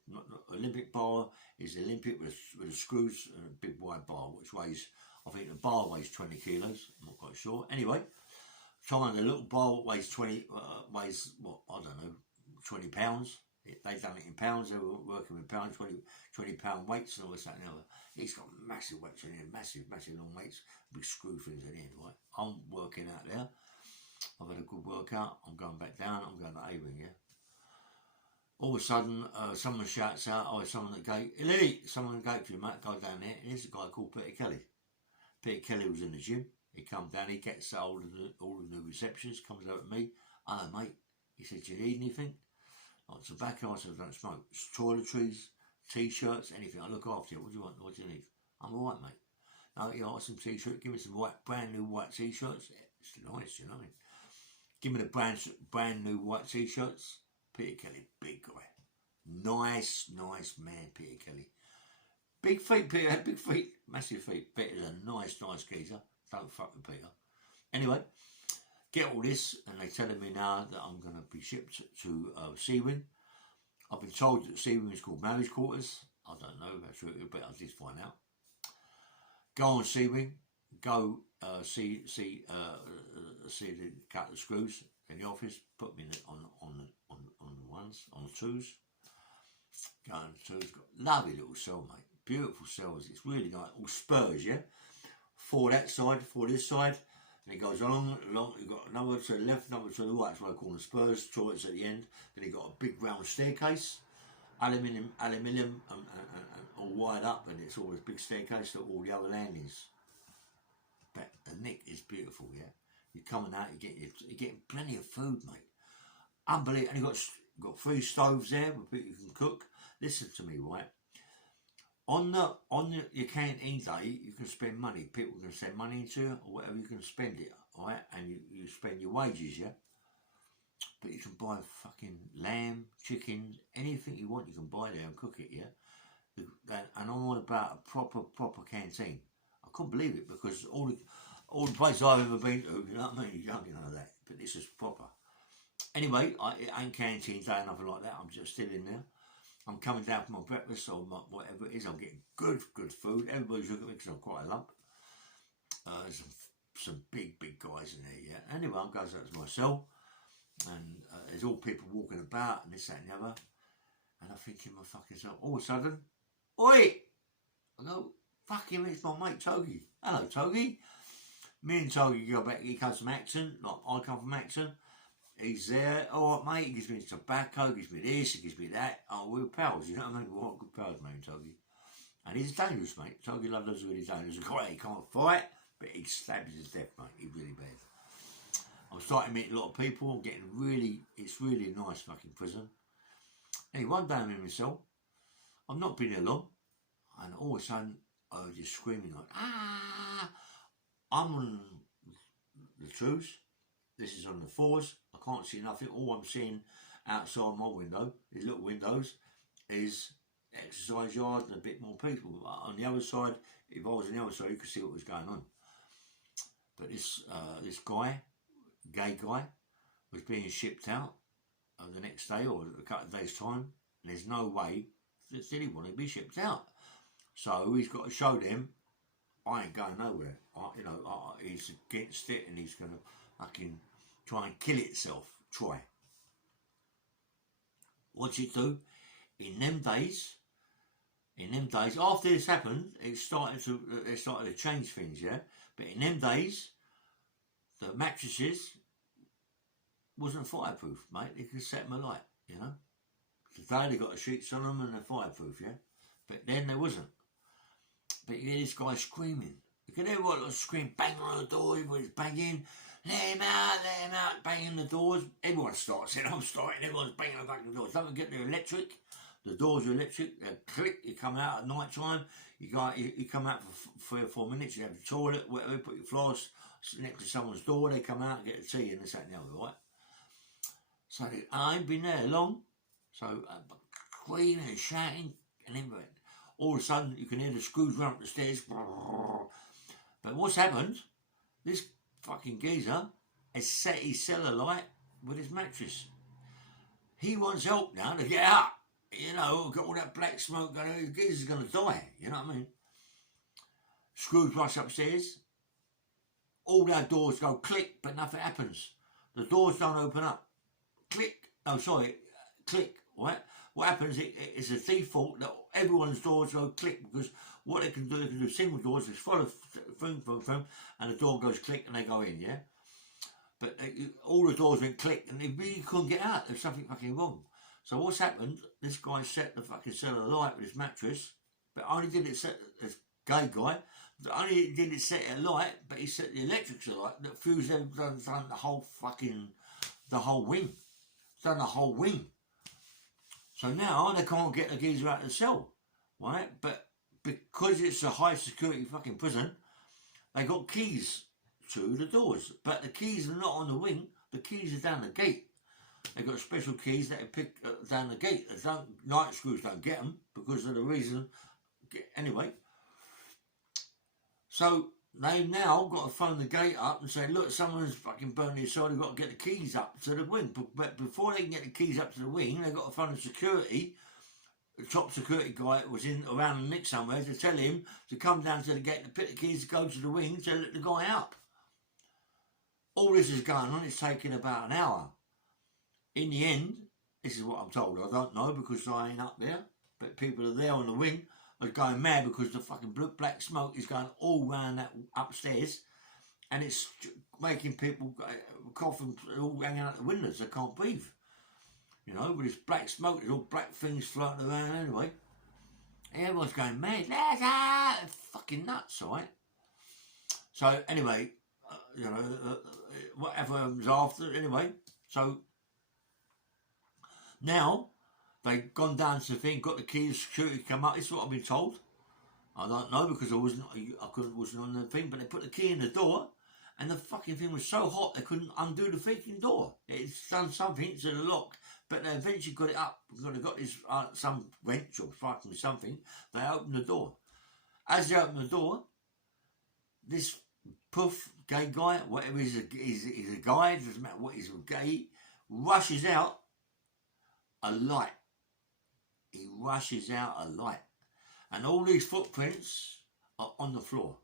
Olympic bar is Olympic with screws and a big wide bar, which weighs, I think the bar weighs 20 kilos. I'm not quite sure. Anyway, Tom had a little bar weighs 20, weighs, what, I don't know, 20 pounds. They've done it in pounds. They were working with pounds, 20 pound weights and all this, that and the other. He's got massive weights in here, massive long weights, big screw things in the end, right? I'm working out there. I've had a good workout. I'm going back down. I'm going to A-Ring, yeah? All of a sudden, someone shouts out, oh, someone at the gate, Lee, someone at the gate to you, mate, go down there. And here's a guy called Peter Kelly. Peter Kelly was in the gym. He comes down, he gets all of the receptions, comes over to me. Hello, mate. He said, do you need anything? Like tobacco, I said, I don't smoke. Toiletries, T-shirts, anything. I look after you. What do you want? What do you need? I'm all right, mate. No, you want some T-shirts? Give me some brand new white T-shirts. It's nice, you know what I mean? Give me the brand new white T-shirts. Peter Kelly, big guy. Nice man, Peter Kelly. Big feet, Peter had big feet. Massive feet. Peter's a nice geezer. Don't fuck with Peter. Anyway, get all this, and they're telling me now that I'm going to be shipped to Seawing. I've been told that Seawing is called marriage quarters. I don't know, that's true, but I did find out. Go on Seawing. Go see the cut the screws in the office. Put me on the ones, on the 2s. Go on the 2s. Got lovely little cell, mate. Beautiful cells. It's really nice. All spurs, yeah. 4 that side, 4 this side. And it goes along, you've got another to the left, another to the right, that's what I call them spurs, toilets at the end. Then you've got a big round staircase, aluminium and all wired up, and it's all this big staircase to all the other landings. But the nick is beautiful, yeah. You're coming out, you're getting plenty of food, mate. Unbelievable. And you've got 3 stoves there where people can cook. Listen to me, right? On your canteen day, you can spend money. People can send money into it or whatever, you can spend it, alright? And you spend your wages, yeah? But you can buy fucking lamb, chicken, anything you want, you can buy there and cook it, yeah? And I'm on about a proper canteen. I couldn't believe it because all the places I've ever been to, you know what I mean? You don't know that. But this is proper. Anyway, it ain't canteen day, nothing like that. I'm just still in there. I'm coming down for my breakfast or whatever it is. I'm getting good food. Everybody's looking at me because I'm quite a lump. Some big guys in there, yeah. Anyway, I'm going out to my cell, and there's all people walking about and this, that, and the other. And I'm thinking my fucking self. All of a sudden, oi! I go, fuck him, it's my mate Togi. Hello, Togi. Me and Togi go back. He comes from Acton. Like I come from Acton. He's there, all right, mate, he gives me tobacco, gives me this, he gives me that. Oh, we're pals, you know what I mean? We're all good pals, mate, Togi. And he's dangerous, mate. Togi Lovelock's really dangerous. Great, he can't fight, but he stabs his death, mate. He's really bad. I'm starting to meet a lot of people. I'm getting it's really a nice fucking prison. Anyway, one day I'm in my cell. I've not been here long. And all of a sudden, I was just screaming like, ah! I'm on the 2s. This is on the 4s. I can't see nothing. All I'm seeing outside my window, these little windows, is exercise yard and a bit more people. But on the other side, if I was on the other side, you could see what was going on. But this guy gay guy was being shipped out the next day or a couple of days' time. And there's no way that he wanted to be shipped out. So he's got to show them, I ain't going nowhere. He's against it and he's going to fucking try and kill itself. Try. What's it do? In them days, after this happened, they started to change things, yeah? But in them days, the mattresses wasn't fireproof, mate. They could set them alight, you know? Today they got the sheets on them and they're fireproof, yeah? But then there wasn't. But you hear this guy screaming. You can hear what scream, bang on the door, everybody's banging, let him out, banging the doors. Everyone starts it, I'm starting, everyone's banging on the doors. Don't forget they're electric. The doors are electric, they click, you come out at night time, you come out for 3 or 4 minutes, you have the toilet, whatever, you put your flask next to someone's door, they come out and get a tea and this, that and the other, right? So I ain't been there long, so screaming and shouting, and then all of a sudden you can hear the screws run up the stairs. But what's happened, this fucking geezer has set his cellar light with his mattress. He wants help now to get out. You know, got all that black smoke going on, the geezer's going to die, you know what I mean? Screws rush upstairs, all our doors go click, but nothing happens. The doors don't open up. Click, right? What happens, it's a default that everyone's doors go click, because what they can do single doors, is follow boom, and the door goes click and they go in, yeah? But all the doors went click and they really couldn't get out. There's something fucking wrong. So what's happened, this guy set the fucking cellar alight with his mattress, but only did it set, this gay guy, only did it set it alight, but he set the electrics alight that fused done the whole fucking, the whole wing. Done the whole wing. So now they can't get the geezer out of the cell, right? But because it's a high security fucking prison, they got keys to the doors, but the keys are not on the wing, the keys are down the gate. They've got special keys that they pick down the gate. Night screws don't get them because of the reason. Anyway, so they've now got to phone the gate up and say, look, someone's fucking burned inside, they've got to get the keys up to the wing. But before they can get the keys up to the wing, they've got to phone the security. The top security guy that was around the nick somewhere to tell him to come down to the gate to pick the keys to go to the wing to let the guy up. All this is going on, it's taking about an hour. In the end, this is what I'm told, I don't know because I ain't up there, but people are there on the wing are going mad because the fucking black smoke is going all round that upstairs and it's making people cough and all hanging out the windows, they can't breathe. You know, with this black smoke, there's all black things floating around anyway. And everyone's going mad, they're fucking nuts, right? So anyway, whatever happens after, anyway, so now they've gone down to the thing, got the keys, security come up. This is what I've been told. I don't know because I wasn't on the thing, but they put the key in the door, and the fucking thing was so hot they couldn't undo the freaking door. It's done something to the lock, but they eventually got it up because they got this some wrench or fucking something. They opened the door. As they opened the door, this puff gay guy, whatever he's a guy, doesn't matter what he's a gay, rushes out a light. He rushes out a light. And all these footprints are on the floor.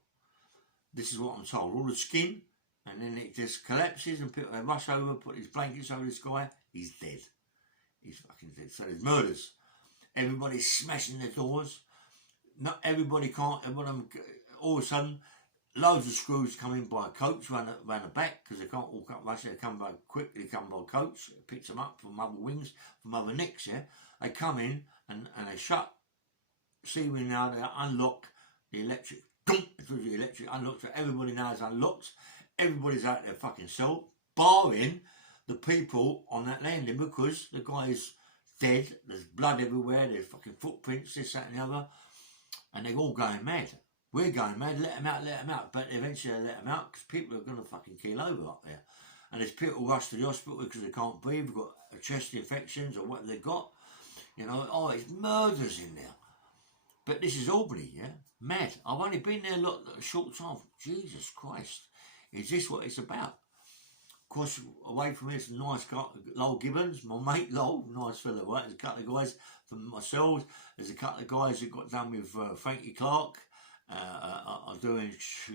This is what I'm told. All the skin, and then it just collapses and people, they rush over, put these blankets over this guy. He's dead. He's fucking dead. So there's murders. Everybody's smashing their doors. Not everybody can't, all of a sudden, loads of screws come in by a coach round the back because they can't walk up rush. They come by quickly, come by a coach, it picks them up from other wings, from other nicks, yeah. They come in and they shut. See me now, they unlock the electric. The electric unlocked, so everybody now is unlocked. Everybody's out their fucking cell, barring the people on that landing because the guy's dead. There's blood everywhere. There's fucking footprints, this, that, and the other, and they're all going mad. We're going mad. Let them out. But eventually they let them out because people are going to fucking keel over up there. And there's people rush to the hospital because they can't breathe. They've got chest infections or what they've got. You know, it's murders in there. But this is Albany, yeah? Mad. I've only been there a short time. Jesus Christ. Is this what it's about? across away from this nice guy, Lowell Gibbons, my mate Lowell, nice fella, right? There's a couple of guys from myself. There's a couple of guys who got done with Frankie Clark. I'm doing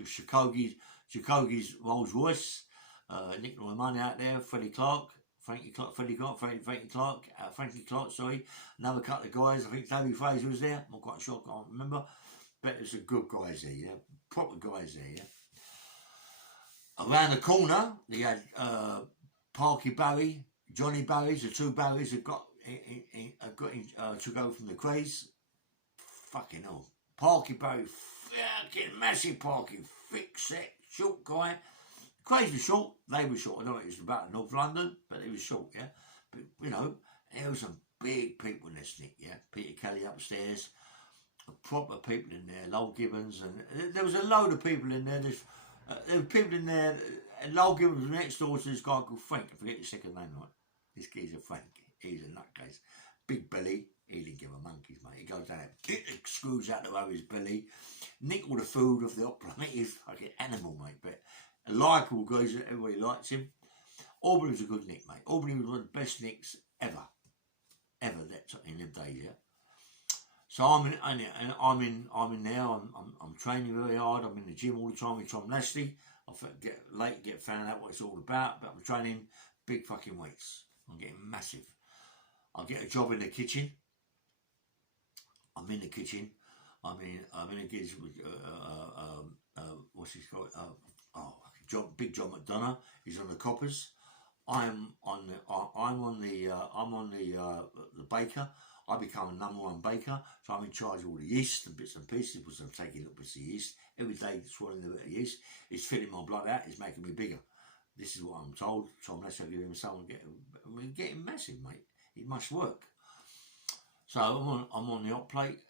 Chicago's Rolls Royce. Nick Money out there, Frankie Clark, Frankie Clark, sorry. Another couple of guys, I think Toby Fraser was there. I'm quite sure, I can't remember. But there's some good guys there, yeah. Proper guys there, yeah. Around the corner, they had Parky Barry, Johnny Barry's, the two Barrys have got to go from the Craze. Fucking hell. Parky Barry, fucking massive Parky, thick set, short guy. Craze was short, they were short. I don't know, it was about North London, but they were short, yeah. But, you know, there were some big people in this, Nick, yeah. Peter Kelly upstairs, proper people in there, Lowell Gibbons, and there was a load of people in there. There were people in there, and Lowell Gibbons was next door to this guy called Frank. I forget his second name, right? This geezer Frank, he's a nutcase. Big belly, he didn't give a monkey's, mate. He goes down there, hit the screws out of his belly, nick all the food off the opera, mate. He's a fucking animal, mate. But a likeable guy, everybody likes him. Albany was a good nick, mate. Albany was one of the best nicks ever in them days, yeah. So I'm in there. I'm training very hard. I'm in the gym all the time with Tom Leslie. I get found out what it's all about, but I'm training big fucking weights. I'm getting massive. I get a job in the kitchen. I'm in the kitchen. I'm in a kitchen with what's his called? Big John McDonough. He's on the coppers. I'm on the baker. I become a #1 baker, so I'm in charge of all the yeast and bits and pieces, because I'm taking little bits of yeast. Every day swallowing a bit of yeast. It's filling my blood out, it's making me bigger. This is what I'm told, so unless I give him someone, we're getting massive, mate. It must work. So I'm on the hot plate.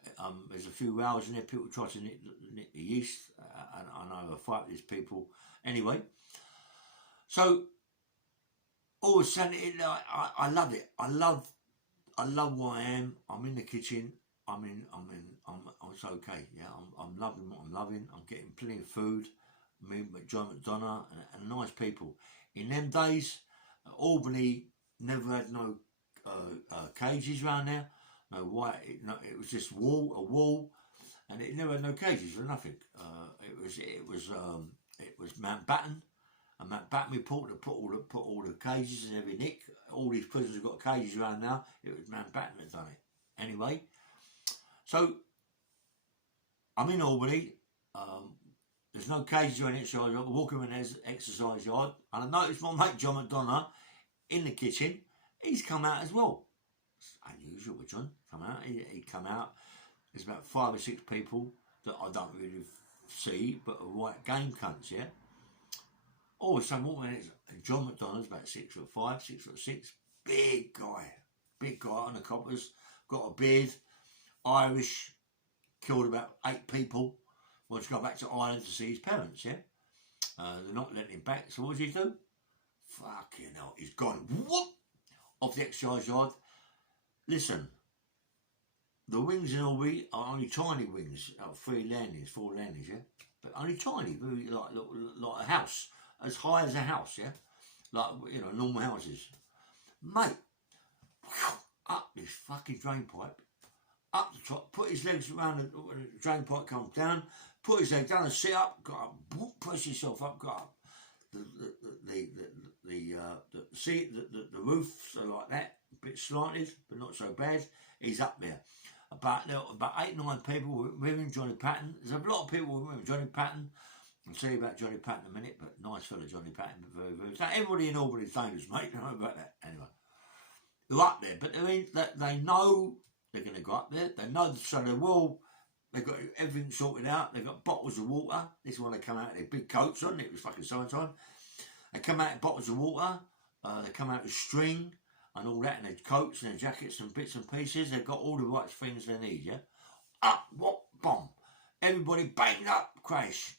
There's a few hours in there, people try to knit the yeast, and I know I fight with these people. Anyway, so all of a sudden, I love it. I love what I am. I'm in the kitchen. It's okay. Yeah, I'm loving what I'm loving. I'm getting plenty of food. Me, John McDonough, and nice people. In them days, Albany never had no cages around there. No white. It was just a wall, and it never had no cages or nothing. It was Mountbatten. And Mountbatten, we put all the cages in every nick. All these prisons have got cages around now. It was Mountbatten that done it. Anyway, so I'm in Albany. There's no cages or any exercise yard. We're walking around the exercise yard, and I noticed my mate John McDonough in the kitchen. He's come out as well. It's unusual with John. Come out. He come out. There's about 5 or 6 people that I don't really see, but are white game cunts, yeah. All of a sudden, walking in, John McDonough's about 6'5", 6'6", big guy on the coppers, got a beard, Irish, killed about 8 people. Wants to go back to Ireland to see his parents, yeah. They're not letting him back, so what does he do? Fucking hell, he's gone whoop off the exercise yard. Listen, the wings in Albany are only tiny wings, 4 landings, yeah, but only tiny, very like a house. As high as a house, yeah? Like, you know, normal houses. Mate, up this fucking drain pipe, up the top, put his legs around the drain pipe, comes down, put his leg down and sit up, got up, push yourself up, got up. The roof, so like that, a bit slanted, but not so bad. He's up there. About 8, 9 people with him, Johnny Patton. There's a lot of people with him, Johnny Patton. I'll tell you about Johnny Patton in a minute, but nice fella Johnny Patton, but very, very... Everybody in Albany is famous, mate, you know about that. Anyway, they're up there, but they know they're going to go up there. They know, so they will. They've got everything sorted out. They've got bottles of water. This is when they come out with their big coats on. It was fucking summertime. They come out with bottles of water. They come out with string and all that, and their coats and their jackets and bits and pieces. They've got all the right things they need, yeah? Up, what, bomb. Everybody banged up, crash.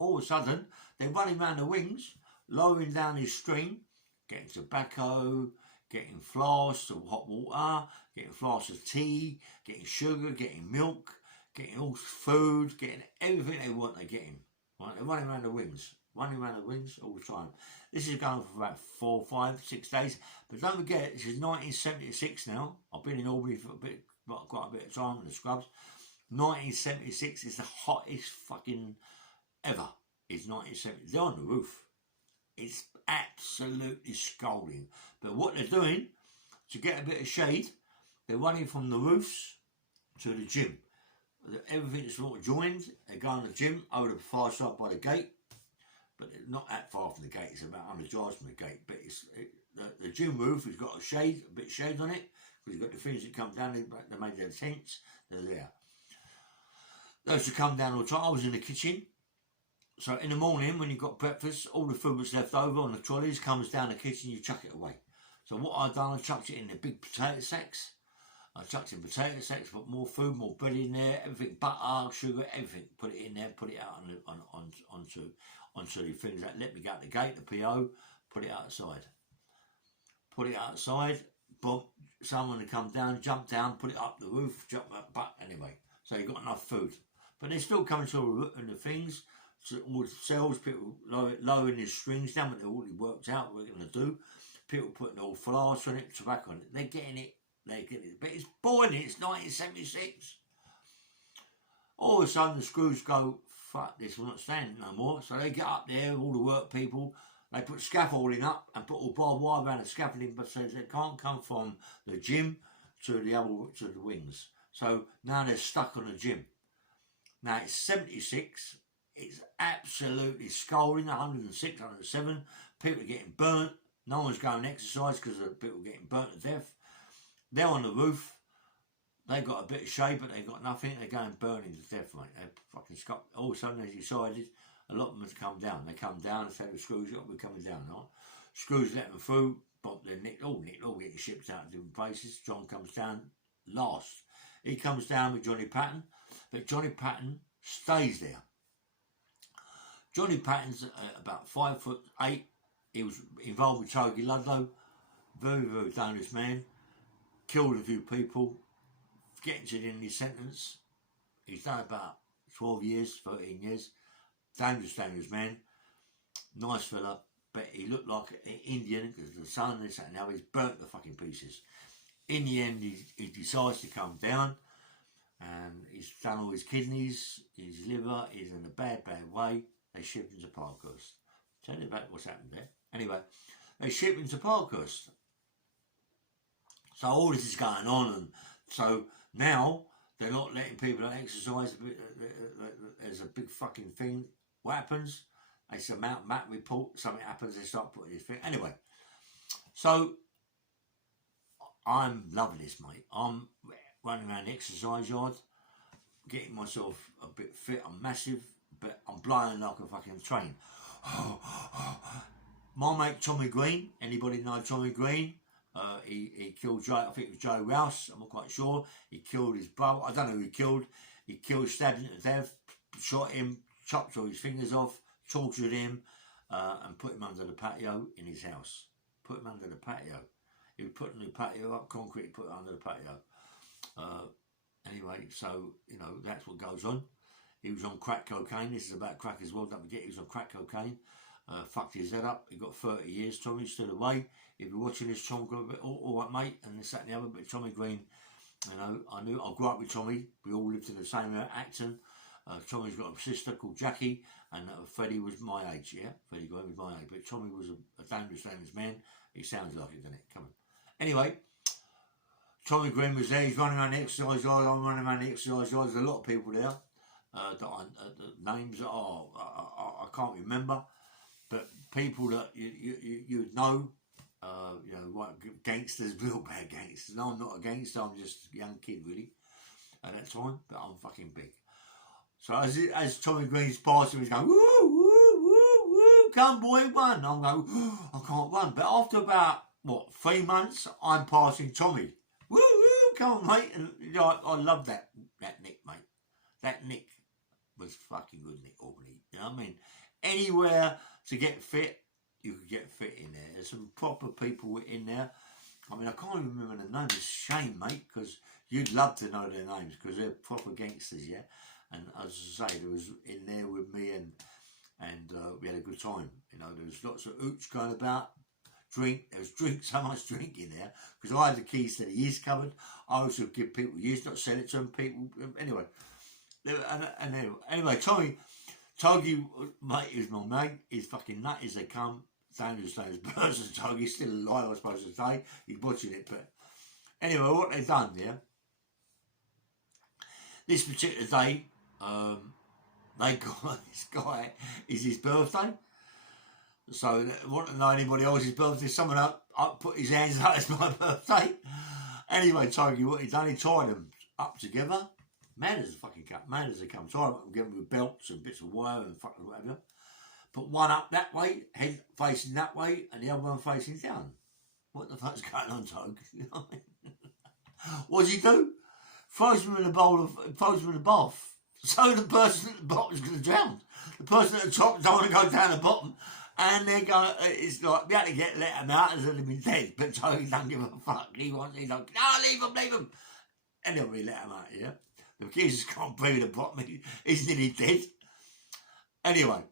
All of a sudden, they're running around the wings, lowering down his string, getting tobacco, getting flasks of hot water, getting flasks of tea, getting sugar, getting milk, getting all food, getting everything they want, they're getting. Right? They're running around the wings. running around the wings all the time. This is going for about 4, 5, 6 days. But don't forget, this is 1976 now. I've been in Albany for quite a bit of time in the scrubs. 1976 is the hottest fucking ever. It's 1970. They're on the roof. It's absolutely scalding. But what they're doing, to get a bit of shade, they're running from the roofs to the gym. Everything's sort of joined. They go on the gym over the far side by the gate. But not that far from the gate. It's about 100 yards from the gate. But the gym roof has got a bit of shade on it. Because you've got the things that come down. They made their tents. They're there. Those who come down all the time. I was in the kitchen. So in the morning, when you've got breakfast, all the food that's left over on the trolleys comes down the kitchen, you chuck it away. So what I've done, I chucked it in the big potato sacks. I chucked in potato sacks, put more food, more bread in there, everything, butter, sugar, everything. Put it in there, put it out onto the things that let me go out the gate, the PO, put it outside. Put it outside, boom, someone to come down, jump down, put it up the roof, jump up, but anyway. So you've got enough food. But they're still coming to the things. So all the cells, people lowering the strings down, but they're already worked out what we're going to do. People putting all flasks on it, tobacco on it. They're getting it. But it's boiling. It's 1976. All of a sudden, the screws go, fuck this, we're not standing no more. So they get up there, all the work people. They put scaffolding up and put all barbed wire around the scaffolding, but says they can't come from the gym to the wings. So now they're stuck on the gym. Now it's 76. It's absolutely scalding, 106, 107. People are getting burnt. No one's going to exercise because people are getting burnt to death. They're on the roof. They've got a bit of shade, but they've got nothing. They're going burning to death, mate. They're fucking scuffed. All of a sudden, they decided a lot of them have come down. They come down and say the screws, we're coming down, right? Screws let them through, but they're nicked, all getting shipped out to different places. John comes down last. He comes down with Johnny Patton, but Johnny Patton stays there. Johnny Patton's about 5'8". He was involved with Togi Ludlow. Very, very dangerous man. Killed a few people. Getting to the end of his sentence. He's done about 12 years, 13 years. Dangerous man. Nice fella. But he looked like an Indian because the sun, this and now he's burnt the fucking pieces. In the end, he decides to come down. And he's done all his kidneys, his liver. He's in a bad way. They ship him to Parkhurst. Tell you about what's happened there. Anyway, they ship him to Parkhurst. So all this is going on, and so now they're not letting people exercise. There's a big fucking thing. What happens? They say Matt report. Something happens. They start putting this thing. Anyway, so I'm loving this, mate. I'm running around the exercise yard, getting myself a bit fit. I'm massive. But I'm blowing like a fucking train. My mate Tommy Green, anybody know Tommy Green? He killed Joe, I think it was Joe Rouse, I'm not quite sure. He killed his brother, I don't know who he killed. He killed, stabbed him to death, shot him, chopped all his fingers off, tortured him, and put him under the patio in his house. Put him under the patio. He was putting the patio up, concrete, put it under the patio. Anyway, so, you know, that's what goes on. He was on crack cocaine. This is about crack as well. Don't forget, he was on crack cocaine. Fucked his head up. He got 30 years. Tommy's still away. If you're watching this, Tom, all right, mate, and this, that, and the other. But Tommy Green, you know, I grew up with Tommy. We all lived in the same area, Acton. Tommy's got a sister called Jackie, and Freddie was my age. Yeah, Freddie Green was my age. But Tommy was a dangerous man. He sounds like it, doesn't it? Come on. Anyway, Tommy Green was there. He's running around the exercise yard. I'm running around the exercise yard. There's a lot of people there. The names I can't remember, but people that you know, you know, what gangsters, real bad gangsters. No, I'm not a gangster. I'm just a young kid really at that time, but I'm fucking big. So as Tommy Green's passing, he's going, woo, woo, woo, woo, come boy, run. I'm going, oh, I can't run. But after about 3 months, I'm passing Tommy. Woo, woo, come on, mate. And you know, I love that Nick, mate. That Nick was fucking good, Nick Albany. You know what I mean? Anywhere to get fit, you could get fit in there. There's some proper people in there. I mean, I can't even remember the name. It's a shame, mate, because you'd love to know their names because they're proper gangsters, yeah? And as I say, there was in there with me and and we had a good time. You know, there was lots of hooch going about. There was so much drink in there, because I had the keys to the yeast cupboard. I also give people yeast, not sell it to them. People, anyway. Anyway, Togi, mate, is my mate. He's fucking nut as they come. Dangerous person. Togi's still alive, I suppose to say. He's watching it, but anyway, what they've done, yeah. This particular day, they got this guy. Is his birthday. So I want to know anybody else's birthday. Someone up put his hands up, it's my birthday. Anyway, Togi, what he done, he tied them up together. Mad as a fucking cut, mad as they come. Tied them up and give them with belts and bits of wire and fucking whatever. Put one up that way, head facing that way, and the other one facing down. What the fuck's going on, Togi? You know what I mean? What does he do? Throws them in a bath. So the person at the bottom is going to drown. The person at the top don't want to go down the bottom. And they're going, it's like, we had to let them out as if they'd been dead. But Togi don't give a fuck. He's like, no, leave him. Anyway, we let him out, yeah? The geezer's can't breathe at the bottom. He's nearly dead. Anyway,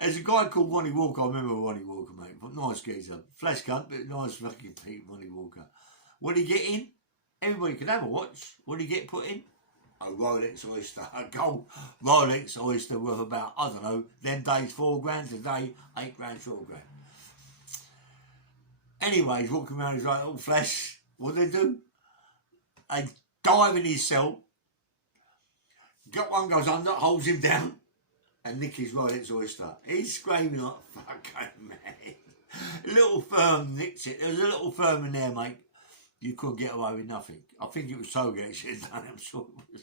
there's a guy called Ronnie Walker. I remember Ronnie Walker, mate. Nice geezer. Flash cunt, but nice fucking Pete, Ronnie Walker. What did he get in? Everybody can have a watch. What did he get put in? A Rolex Oyster, a gold Rolex Oyster worth about, I don't know, them days 4 grand, today 8 grand, 12 grand. Anyway, he's walking around, he's like, all flesh. What do? They dive in his cell, got one goes under, holds him down, and nick his Rolex Oyster. He's screaming like, fucking man. Little firm nicks it. There was a little firm in there, mate. You couldn't get away with nothing. I think it was Togi that should have done it, I'm sure it was.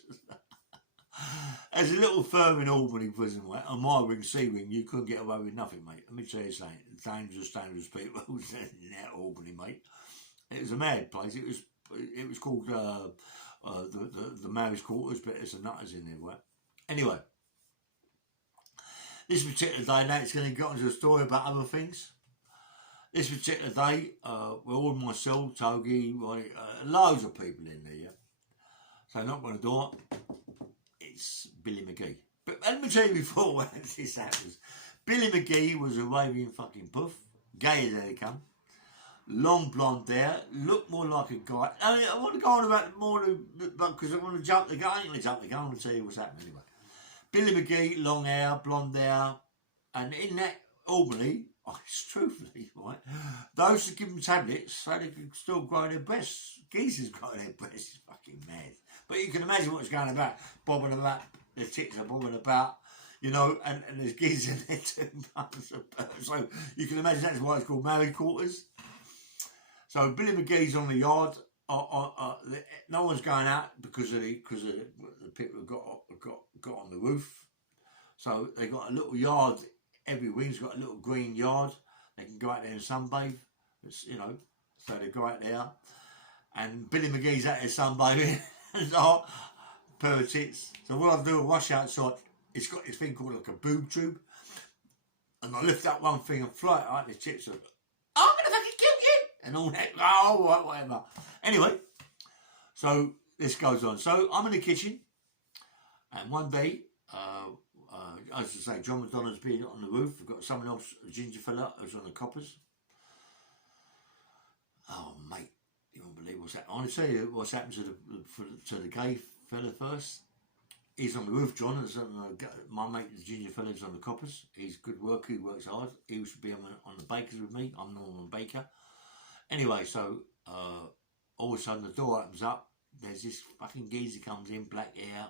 There's a little firm in Albany prison, mate. On my ring, C ring, you couldn't get away with nothing, mate. Let me tell you something. Dangerous people in that Albany, mate. It was a mad place. It was called the marriage quarters, but there's some nutters in there, right? Anyway, this particular day, now it's going to get onto a story about other things. This particular day, we're all in my cell, Togi, loads of people in there, yeah? So I knock on the door, it's Billy McGee. But let me tell you before when this happens, Billy McGee was a raving fucking puff, gay as they come, long blonde hair, looked more like a guy. I want to go on about more because I want to jump the gun. I ain't going to jump the gun, I want to tell you what's happening anyway. Billy McGee, long hair, blonde hair, and in that Albany, it's truthfully, right? Those that give them tablets so they can still grow their breasts. Geezers grow their breasts. It's fucking mad. But you can imagine what's going about. Bobbing about, their tits are bobbing about, you know, and there's geezers in there too. So you can imagine that's why it's called married quarters. So Billy McGee's on the yard. No one's going out because of the people who got on the roof. So they got a little yard. Every wing's got a little green yard. They can go out there and sunbathe, you know. So they go out there, and Billy McGee's out there sunbathing. So, pair of tits. So what I do, I wash outside. It's got this thing called like a boob tube, and I lift up one thing and fly it out. And the tits are, I'm gonna fucking kill you, and all that. Oh, whatever. Anyway, so this goes on. So I'm in the kitchen, and one day. As I say, John McDonald's been on the roof. We've got someone else, a ginger fella, who's on the coppers. Oh, mate, you won't believe what's happened. I want to tell you what's happened to the gay fella first. He's on the roof, John. And my mate, the ginger fella's on the coppers. He's a good worker. He works hard. He used to be on the bakers with me. I'm Norman Baker. Anyway, so all of a sudden the door opens up. There's this fucking geezer comes in, black hair.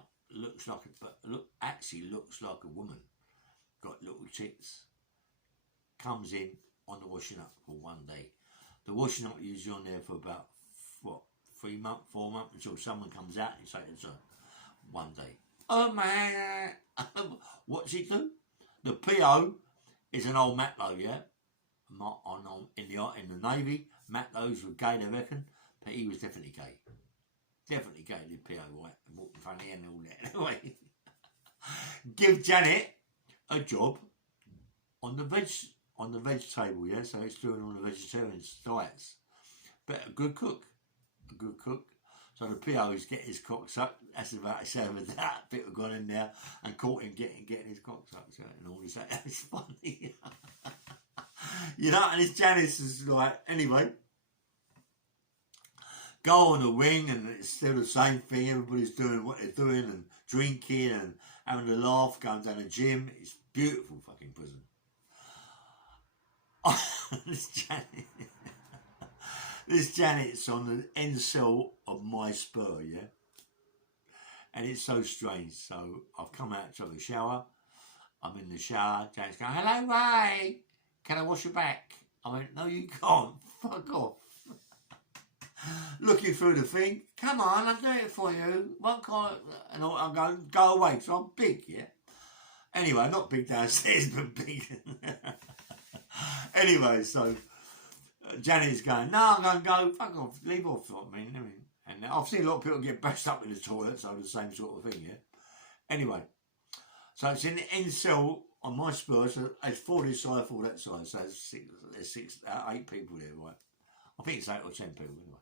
Actually looks like a woman, got little tits, comes in on the washing up for one day. The washing up is usually on there for about 3 months, 4 months until someone comes out and says it's one day. Oh man, what's he do? The PO is an old Matlow, yeah. In the Navy, Matlows were gay, they reckon, but he was definitely gay. Definitely gay, the PO, right? Walking funny and all that. Anyway, give Janet a job on the veg table, yeah. So it's doing all the vegetarian diets, but a good cook. So the PO is getting his cock sucked. That's about as sad as that. Bit of gone in there and caught him getting his cock sucked and all this. It's funny. You know, and his Janice is like, anyway, go on the wing and it's still the same thing. Everybody's doing what they're doing and drinking and having a laugh, going down the gym. It's beautiful fucking prison. This Janet's on the end cell of my spur, yeah? And it's so strange. So I've come out to have a shower. I'm in the shower. Janet's going, hello, Ray. Can I wash your back? I went, no, you can't. Fuck off. Looking through the thing. Come on, I'll do it for you. What kind? And I'm going, go away. So I'm big, yeah? Anyway, not big downstairs, but big. Anyway, so Janet's going, no, I'm going to go, fuck off, leave off. I mean, and I've seen a lot of people get bashed up in the toilet, so the same sort of thing, yeah? Anyway, so it's in the end cell on my spur, so it's 4 this side, 4 that side, so there's 8 people there, right? I think it's 8 or 10 people, anyway.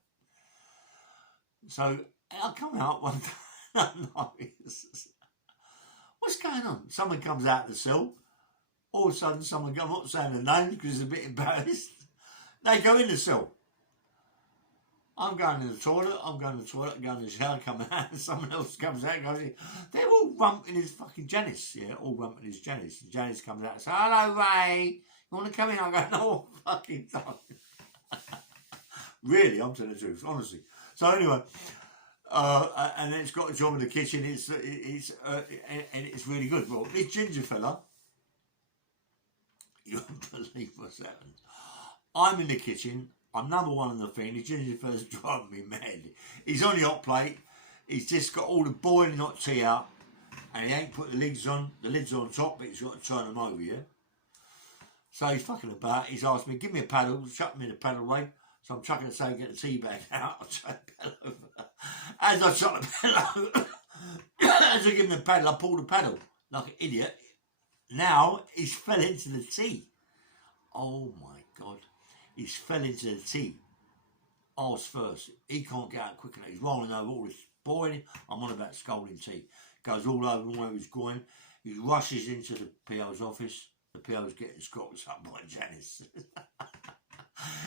So I come out one day, what's going on? Someone comes out of the cell. All of a sudden, someone comes, I'm not saying the name because they're a bit embarrassed. They go in the cell. I'm going to the toilet, I'm going to the toilet, going to the shower, coming out, and someone else comes out and goes in. They're all rumping his fucking Janice, yeah, all rumping his Janice. And Janice comes out and says, hello, Ray, you want to come in? I go, no, fucking don't. Really, I'm telling the truth, honestly. So anyway, and it's got a job in the kitchen, and it's really good. Well, this ginger fella, you won't believe what's happened. I'm in the kitchen. I'm number one on the thing. The ginger fella's driving me mad. He's on the hot plate. He's just got all the boiling hot tea out, and he ain't put the lids on. The lids are on top, but he's got to turn them over, yeah? So he's fucking about. He's asked me, give me a paddle. Chuck me the paddle away. So I'm chucking it, saying, get the tea bag out. I'll chuck the paddle over. As I chuck the paddle over, as I give him the paddle, I pull the paddle like an idiot. Now he's fell into the tea. Oh my God. He's fell into the tea. Arse first. He can't get out quick enough. He's rolling over all this boiling. I'm on about scalding tea. Goes all over where he's going. He rushes into the PO's office. The PO's getting scratched up by Janice.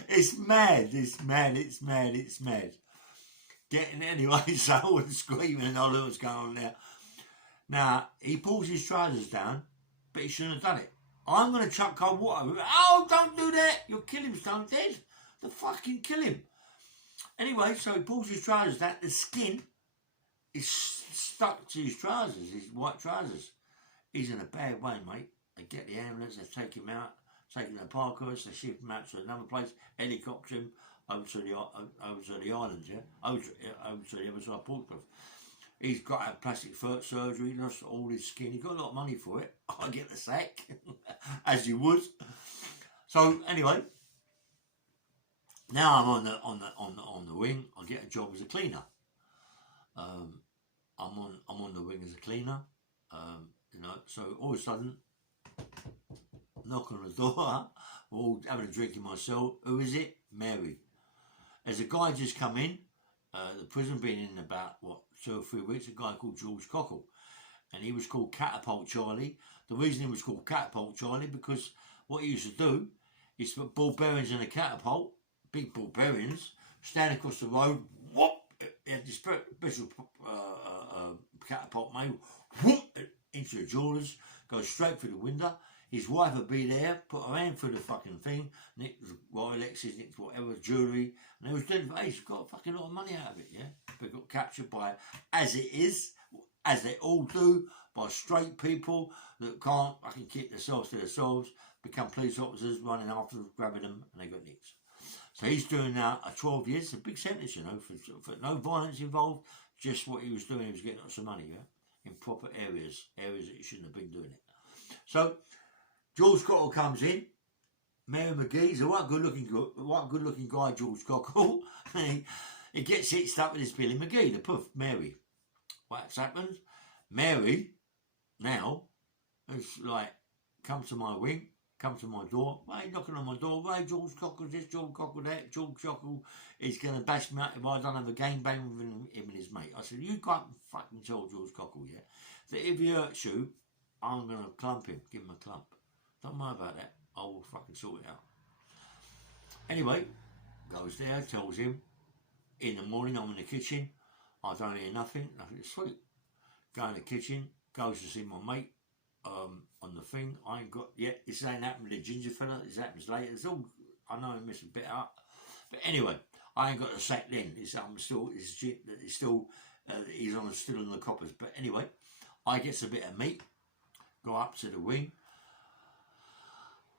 It's mad. It's mad. It's mad. It's mad. Getting anyway, so I was screaming and all that was going on there. Now, he pulls his trousers down, but he shouldn't have done it. I'm going to chuck cold water. Oh, don't do that. You'll kill him, Stone Dead. They'll fucking kill him. Anyway, so he pulls his trousers down. The skin is stuck to his trousers, his white trousers. He's in a bad way, mate. They get the ambulance, they take him out, take him to Parkhurst, they ship him out to another place, helicopter him over to the islands, yeah? Over to the other side of Portsmouth. He's got to have plastic foot surgery, lost all his skin. He got a lot of money for it. I get the sack, as you would. So anyway, now I'm on the wing. I get a job as a cleaner. I'm on the wing as a cleaner. You know, so all of a sudden, knock on the door. We're all having a drink in my cell. Who is it? Mary. There's a guy just come in. The prison been in about 2 or 3 weeks. A guy called George Cockle, and he was called Catapult Charlie. The reason he was called Catapult Charlie because what he used to do is put ball bearings in a catapult, big ball bearings, stand across the road. Whoop! He had this special catapult made. Whoop! Into the jewellers, go straight through the window. His wife would be there, put her hand through the fucking thing, nick the Rolexes, nick whatever jewellery, and they was doing it. He's got a fucking lot of money out of it, yeah? But got captured by, as it is, as they all do, by straight people that can't fucking keep themselves to themselves, become police officers, running after them, grabbing them, and they got nicked. So he's doing now a 12 years, a big sentence, you know, for no violence involved, just what he was doing, he was getting lots of money, yeah? In proper areas that he shouldn't have been doing it. So George Cockle comes in. Mary McGee's a quite good looking guy, George Cockle. He gets hitched up with this Billy McGee, the puff, Mary. What's happened? Mary now has like come to my wing, come to my door. Ray knocking on my door. Ray, George Cockle this, George Cockle that. George Cockle is going to bash me up if I don't have a game bang with him and his mate. I said, you can't fucking tell George Cockle yet that if he hurts you, I'm going to clump him, give him a clump. Don't worry about that. I will fucking sort it out. Anyway, goes there, tells him, in the morning I'm in the kitchen, I don't hear nothing sweet. Go in the kitchen, goes to see my mate on the thing. I ain't got yet. This ain't happened with the ginger fella. This happens later. It's all, I know I'm missing a bit out. But anyway, I ain't got the sack then. He's still on the coppers. But anyway, I gets a bit of meat, go up to the wing,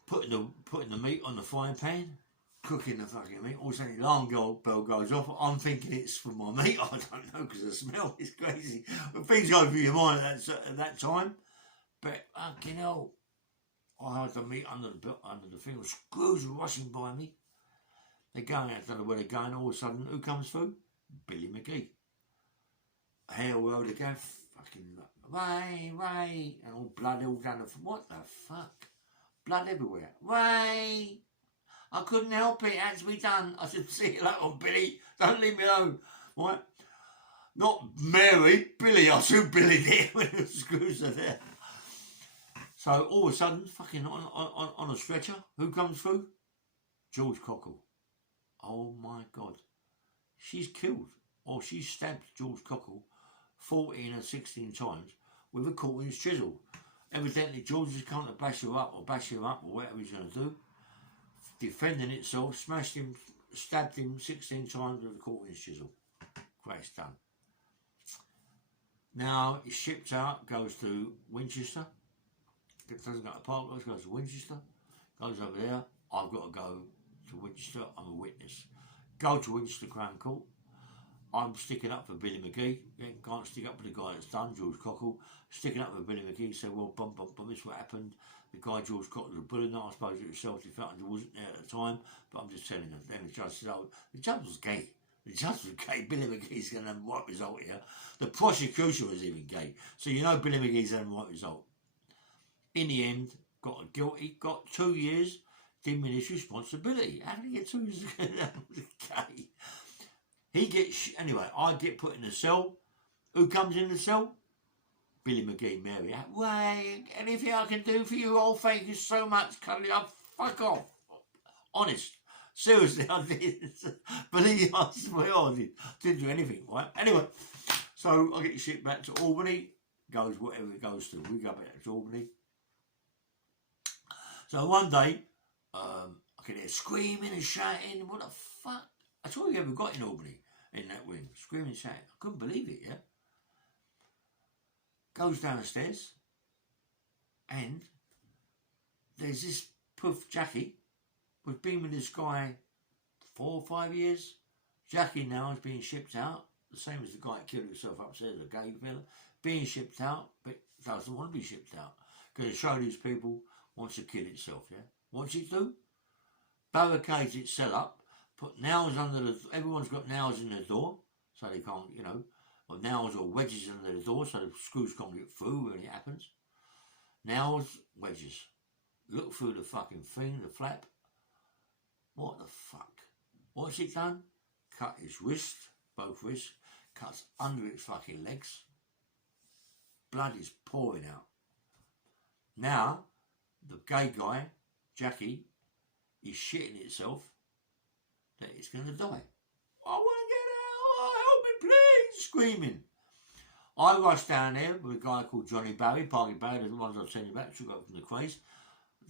putting the meat on the frying pan, cooking the fucking meat. All of a sudden, the alarm bell goes off. I'm thinking it's for my meat. I don't know because the smell is crazy. But things go through your mind at that time. But fucking hell, I heard the meat under the thing. Screws were rushing by me. They're going out, don't know where they're going. All of a sudden, who comes through? Billy McGee. Hair well to go. Fucking Ray, and all blood all down the. What the fuck? Blood everywhere. Ray, I couldn't help it. It had to be done. I said, see you later, Billy. Don't leave me alone. Right? Not Mary, Billy. I saw Billy there when the screws are there. So all of a sudden, fucking on a stretcher, who comes through? George Cockle. Oh my God. She's killed, or she's stabbed George Cockle 14 or 16 times with a 1/4-inch chisel. Evidently, George is coming to bash her up, or whatever he's going to do. Defending itself, smashed him, stabbed him 16 times with a 1/4-inch chisel. Great done. Now, it's shipped out, goes to Winchester. It doesn't go to Park, goes to Winchester. Goes over there. I've got to go to Winchester. I'm a witness. Go to Winchester Crown Court. I'm sticking up for Billy McGee. Can't stick up for the guy that's done, George Cockle. Sticking up for Billy McGee. Say, well, bum, this is what happened. The guy, George Cockle, was a bully. I suppose it was self-defense. He wasn't there at the time. But I'm just telling you. Then the judge said, oh, the judge was gay. The judge was gay. Billy McGee's going to have a right result here. The prosecution was even gay. So you know Billy McGee's having a right result. In the end, got guilty. Got 2 years diminished responsibility. How did he get 2 years gay? He gets, anyway, I get put in the cell. Who comes in the cell? Billy McGee, Mary. Ray, anything I can do for you? Oh, thank you so much, cuddly. Oh, fuck off. Honest. Seriously, I did. Believe I swear I did. Didn't do anything, right? Anyway, so I get shipped back to Albany. Goes whatever it goes to. We go back to Albany. So one day, I can hear screaming and shouting. What the fuck? That's all you ever got in Albany, in that wing. Screaming and shouting. I couldn't believe it, yeah? Goes down the stairs, and there's this puff Jackie, who's been with this guy 4 or 5 years. Jackie now is being shipped out, the same as the guy that killed himself upstairs, the gay fella, being shipped out, but doesn't want to be shipped out. Going to show these people wants to kill itself, yeah? What's it do? Barricades itself up, put nails under everyone's got nails in the door, so they can't, or nails or wedges under the door, so the screws can't get through when it happens. Nails, wedges. Look through the fucking thing, the flap. What the fuck? What's it done? Cut his wrist, both wrists, cuts under its fucking legs. Blood is pouring out. Now, the gay guy, Jackie, is shitting itself that it's going to die. I want to get out, oh, help me please, screaming. I rushed down there with a guy called Johnny Barry, Parky Barry, the ones I was telling you about, took up from the craze.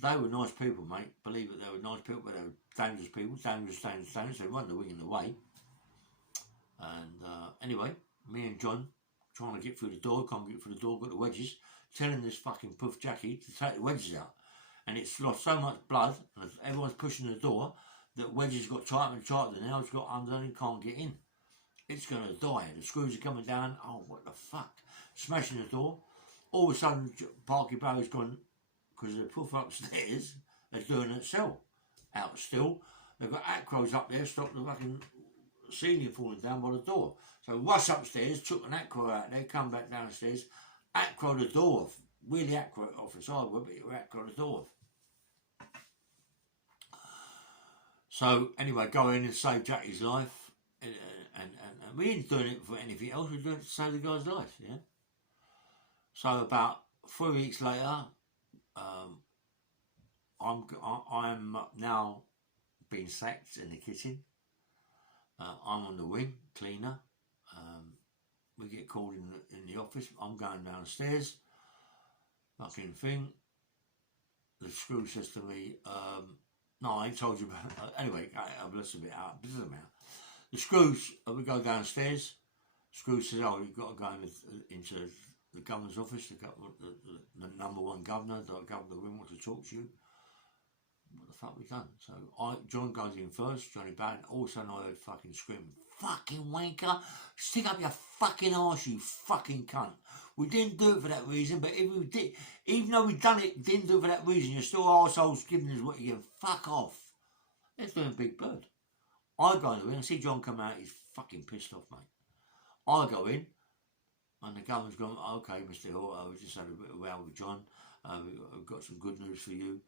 They were nice people, mate. Believe it, they were nice people, but they were dangerous people, dangerous. They weren't the wing in the way. And anyway, me and John trying to get through the door, can't get through the door, got the wedges, telling this fucking puff Jackie to take the wedges out. And it's lost so much blood, and everyone's pushing the door, that wedges got tighter and tighter, the nails got under and can't get in. It's going to die. The screws are coming down. Oh, what the fuck? Smashing the door. All of a sudden, Parky Barry's gone, because the puff upstairs is doing it cell out still. They've got acros up there, stop the fucking ceiling falling down by the door. So rush upstairs, took an acro out there, come back downstairs, acro the door off. Really acro off the side, but acro the door off. So anyway, go in and save Jackie's life, and we ain't doing it for anything else. We're doing it to save the guy's life. Yeah. So about 3 weeks later, I'm now being sacked in the kitchen. I'm on the wing, cleaner. We get called in the office. I'm going downstairs. Fucking thing. The screw says to me, no, I ain't told you about it. Anyway, I've listened a bit out. The screws, we go downstairs. Screw says, oh, you've got to go into the governor's office. The number one governor, the governor of the wing wants to talk to you. What the fuck we done? So John goes in first, Johnny Barron. All of a sudden I heard fucking screaming, fucking wanker, stick up your fucking arse, you fucking cunt. We didn't do it for that reason, but if we did, even though we done it, didn't do it for that reason, you're still arseholes giving us what you give. Fuck off. Let's do a Big Bird. I go in the ring, I see John come out, he's fucking pissed off, mate. I go in, and the governor's going, okay, Mr. Hill, we just had a bit of a row with John. We've got some good news for you.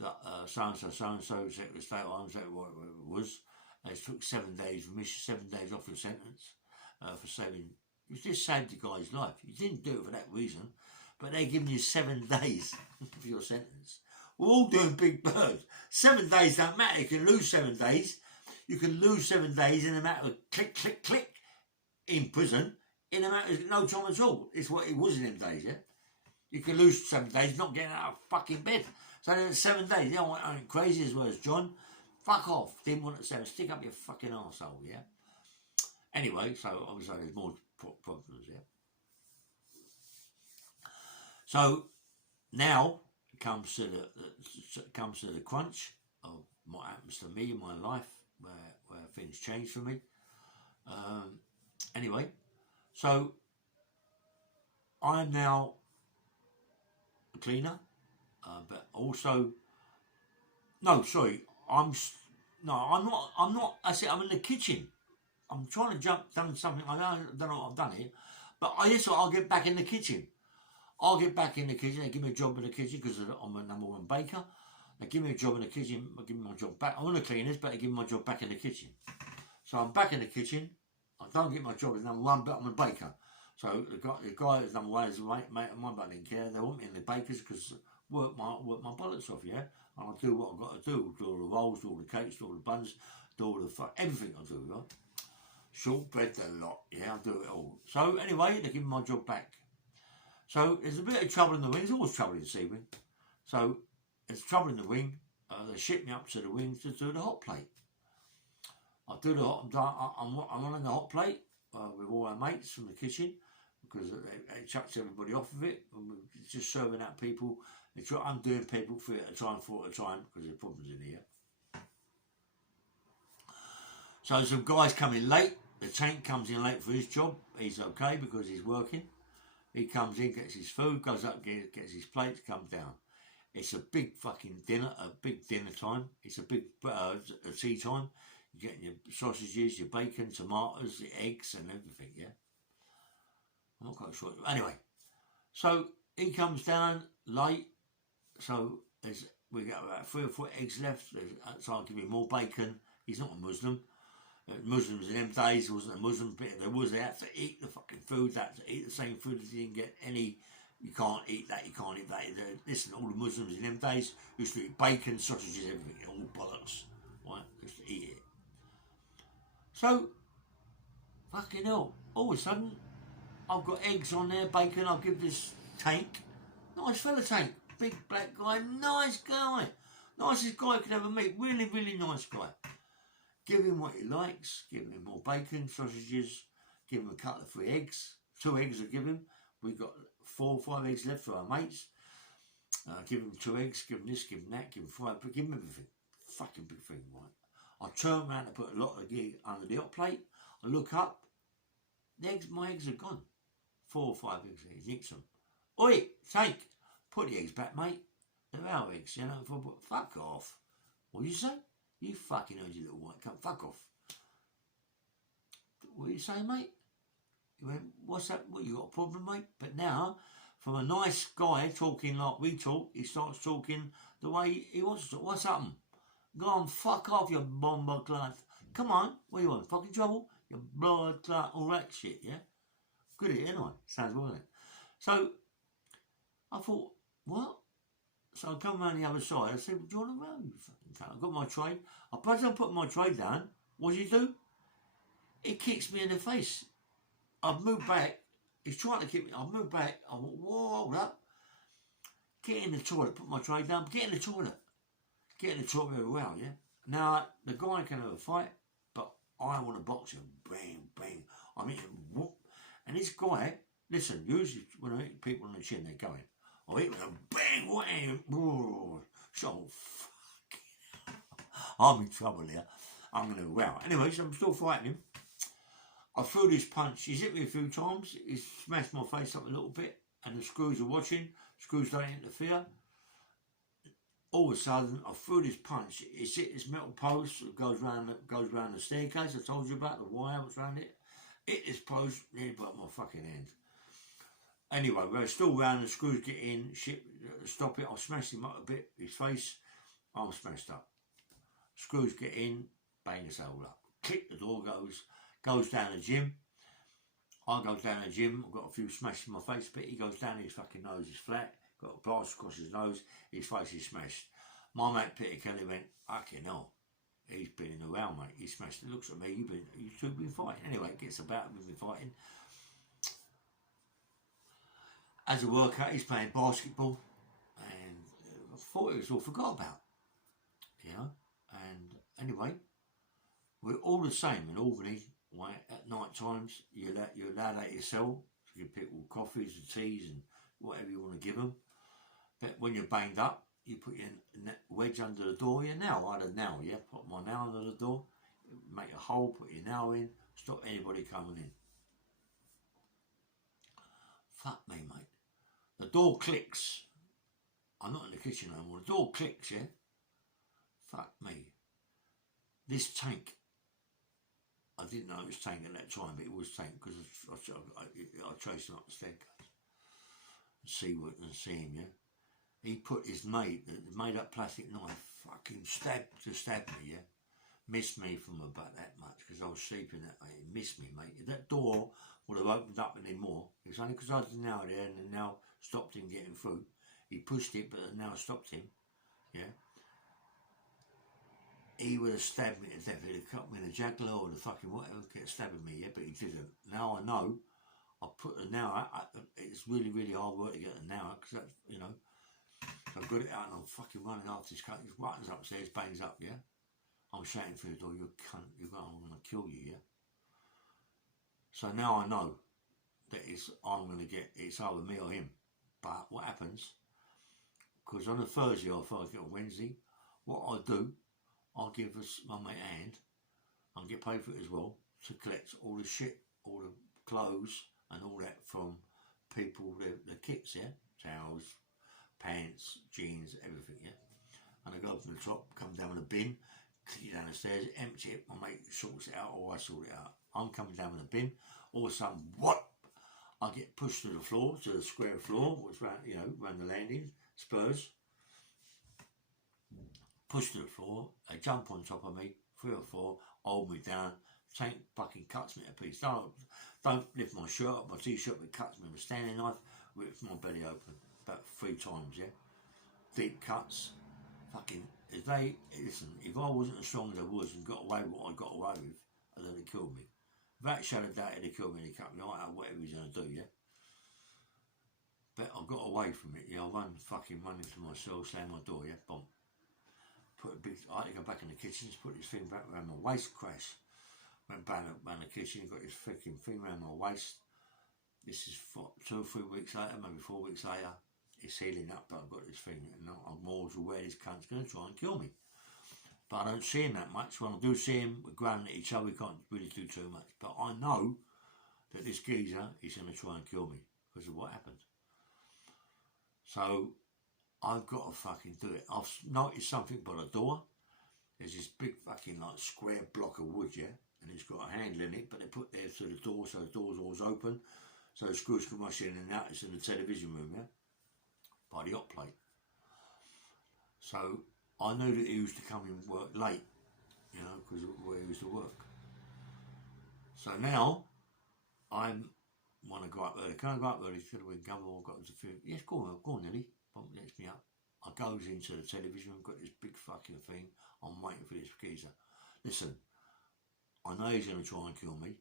That so-and-so, Secretary of State, I don't know what it was. They took 7 days, 7 days off your sentence for saving. You just saved the guy's life. You didn't do it for that reason, but they're giving you 7 days for your sentence. We're all doing Big Bird. 7 days don't matter. You can lose 7 days. You can lose 7 days in a matter of click, click, click in prison in a matter of no time at all. It's what it was in them days, yeah? You can lose 7 days not getting out of fucking bed. So then 7 days, you know, I ain't crazy as well as John. Fuck off. Didn't want to say, stick up your fucking arsehole, yeah? Anyway, so obviously there's more problems, yeah? So now it comes to the crunch of what happens to me in my life, where things change for me. Anyway, so I'm now a cleaner. But also, no, sorry, I'm not. I said I'm in the kitchen. I'm trying to done something. I don't know what I've done here, but I'll get back in the kitchen. I'll get back in the kitchen. They give me a job in the kitchen because I'm a number one baker. They give me a job in the kitchen. They give me my job back. I'm one of the cleaners, but they give me my job back in the kitchen. So I'm back in the kitchen. I don't get my job as number one, but I'm a baker. So the guy that's number one is a mate of mine, but I didn't care. They want me in the bakers because work my bollocks off, yeah? And I do what I've got to do. Do all the rolls, do all the cakes, do all the buns, do all the everything I do, right? Shortbread, a lot, yeah, I do it all. So anyway, they give me my job back. So there's a bit of trouble in the wing. There's always trouble in the sea wing. So there's trouble in the wing. They ship me up to the wing to do the hot plate. I do the hot. I'm on the hot plate with all our mates from the kitchen because they chucked everybody off of it. And we're just serving out people. I'm doing people for at a time because there's problems in here. So some guys come in late. The tank comes in late for his job. He's okay because he's working. He comes in, gets his food, goes up, gets his plates, comes down. It's a big fucking dinner, a big dinner time. It's a big tea time. You're getting your sausages, your bacon, tomatoes, the eggs and everything, yeah? I'm not quite sure. Anyway, so he comes down late. So we got about 3 or 4 eggs left. So I'll give him more bacon. He's not a Muslim. Muslims in them days wasn't a Muslim, but they had to eat the fucking food. They had to eat the same food as you didn't get any. You can't eat that, you can't eat that. Listen, all the Muslims in them days used to eat bacon, sausages, everything, all bollocks. Right? Used to eat it. So, fucking hell, all of a sudden, I've got eggs on there, bacon, I'll give this tank. Nice fella tank, big black guy, nice guy. Nicest guy I could ever meet, really, really nice guy. Give him what he likes, give him more bacon, sausages, give him a couple of 3 eggs. 2 eggs I give him. We've got 4 or 5 eggs left for our mates. Give him 2 eggs, give him this, give him that, give him 5, but give him everything. Fucking big thing, right? I turn around and put a lot of gig under the hot plate. I look up, my eggs are gone. 4 or 5 eggs, he nicks them. Oi, tank, put the eggs back, mate. They're our eggs, you know. Fuck off. What do you say? You fucking heard, you little white cunt. Fuck off. What are you saying, mate? He went, what's that? What, you got a problem, mate? But now, from a nice guy talking like we talk, he starts talking the way he wants to talk. What's happened? Go on, fuck off, you bomber clat. Come on, what you want? Fucking trouble? You blood clat, all that shit, yeah? Good at it anyway. Sounds well, it. So I thought, what? So I come around the other side. I said, well, do you want to row, you fucking cunt? I got my tray. As I put my tray down, what does he do? He kicks me in the face. I've moved back. He's trying to kick me. I've moved back. I went, whoa, hold up. Get in the toilet. Put my tray down. Get in the toilet. Get in the toilet very well, yeah? Now, the guy can have a fight, but I want to box him. Bang, bang. I mean, whoop. And this guy, listen, usually when I hit people on the chin, they're going. I hit with a bang, wham, so fucking I'm in trouble here. I'm going to row. Anyway, so I'm still fighting him. I threw this punch. He's hit me a few times. He's smashed my face up a little bit. And the screws are watching. Screws don't interfere. All of a sudden, I threw this punch. It's hit this metal post that goes round the staircase. I told you about the wire that's around it. Hit this post, nearly broke my fucking hand. Anyway, we're still round. The screws get in. Shit, stop it. I smashed him up a bit. His face, I'm smashed up. Screws get in. Bang us all up. Click, the door goes down the gym. I go down the gym. I've got a few smashes in my face, but he goes down. His fucking nose is flat. Got a plaster across his nose. His face is smashed. My mate Peter Kelly went, fucking hell. He's been in the round, mate. He smashed it. Looks at me. You two been fighting. Anyway, it gets about. We've been fighting. As a workout, he's playing basketball, and I thought it was all forgot about, you know. And anyway, we're all the same in Albany. Right, at night times, you're allowed out your cell to give people coffees and teas and whatever you want to give them. But when you're banged up, you put your wedge under the door. Your nail, I had a nail, yeah. Put my nail under the door, make a hole, put your nail in, stop anybody coming in. Fuck me, mate. The door clicks. I'm not in the kitchen anymore. The door clicks, yeah. Fuck me. This tank. I didn't know it was tank at that time, but it was tank because I traced him up the staircase and see him, yeah. He put his mate, the made up plastic knife, fucking stab me, yeah. Missed me from about that much because I was sleeping that way. He missed me, mate. If that door would have opened up anymore, it's only because I had the nail there and the nail stopped him getting through. He pushed it, but the nail stopped him, yeah. He would have stabbed me to death. He'd have cut me in the jugular or the fucking whatever, kept stabbing me, yeah, but he didn't. Now I know. I put the nail out. It's really, really hard work to get the nail out because that's, you know. I've got it out and I'm fucking running after this cunt. He runs upstairs, bangs up, yeah. I'm shouting through the door, you cunt, I'm going to kill you, yeah. So now I know that it's either me or him. But what happens, because on a Thursday or Friday or Wednesday, what I do, I'll give my mate a hand and get paid for it as well to collect all the shit, all the clothes and all that from people, the kits, yeah, towels, pants, jeans, everything, yeah. And I go up from the top, come down with a bin, kick it down the stairs, empty it, my mate sorts it out or I sort it out. I'm coming down with a bin, all of a sudden, what? I get pushed to the floor, to the square floor, which round, you know, round the landing, Spurs. Pushed to the floor, they jump on top of me, 3 or 4, hold me down, tank fucking cuts me to pieces. Don't lift my shirt up, my t-shirt, but cuts me with a standing knife, rips my belly open about 3 times, yeah. Deep cuts, fucking, listen, if I wasn't as strong as I was and got away with what I got away with, they'd have killed me. Without a shadow of doubt, they'd have killed me and they cut me out, whatever he's going to do, yeah. But I got away from it, yeah. I running to my cell, slammed my door, yeah, bomb. I had to go back in the kitchen, put this thing back around my waist, crash. Went back around the kitchen, got this freaking thing around my waist. This is 2 or 3 weeks later, maybe 4 weeks later. It's healing up, but I've got this thing, and I'm more aware this cunt's going to try and kill me. But I don't see him that much. When I do see him, we're growling at each other, we can't really do too much. But I know that this geezer is going to try and kill me because of what happened. So I've got to fucking do it. I've noticed something by the door. There's this big fucking like square block of wood, yeah, and it's got a handle in it, but they put there to the door, so the door's always open, so the screws can rush in and out. It's in the television room, yeah, by the hot plate. So I knew that he used to come in work late, you know, because of where he used to work. So now, I want to go up early. Can I go up early? He said, we can come on, got to feel. Yes, go on, Nelly. Bump lets me up. I goes into the television, got this big fucking thing. I'm waiting for this geezer. Listen, I know he's going to try and kill me.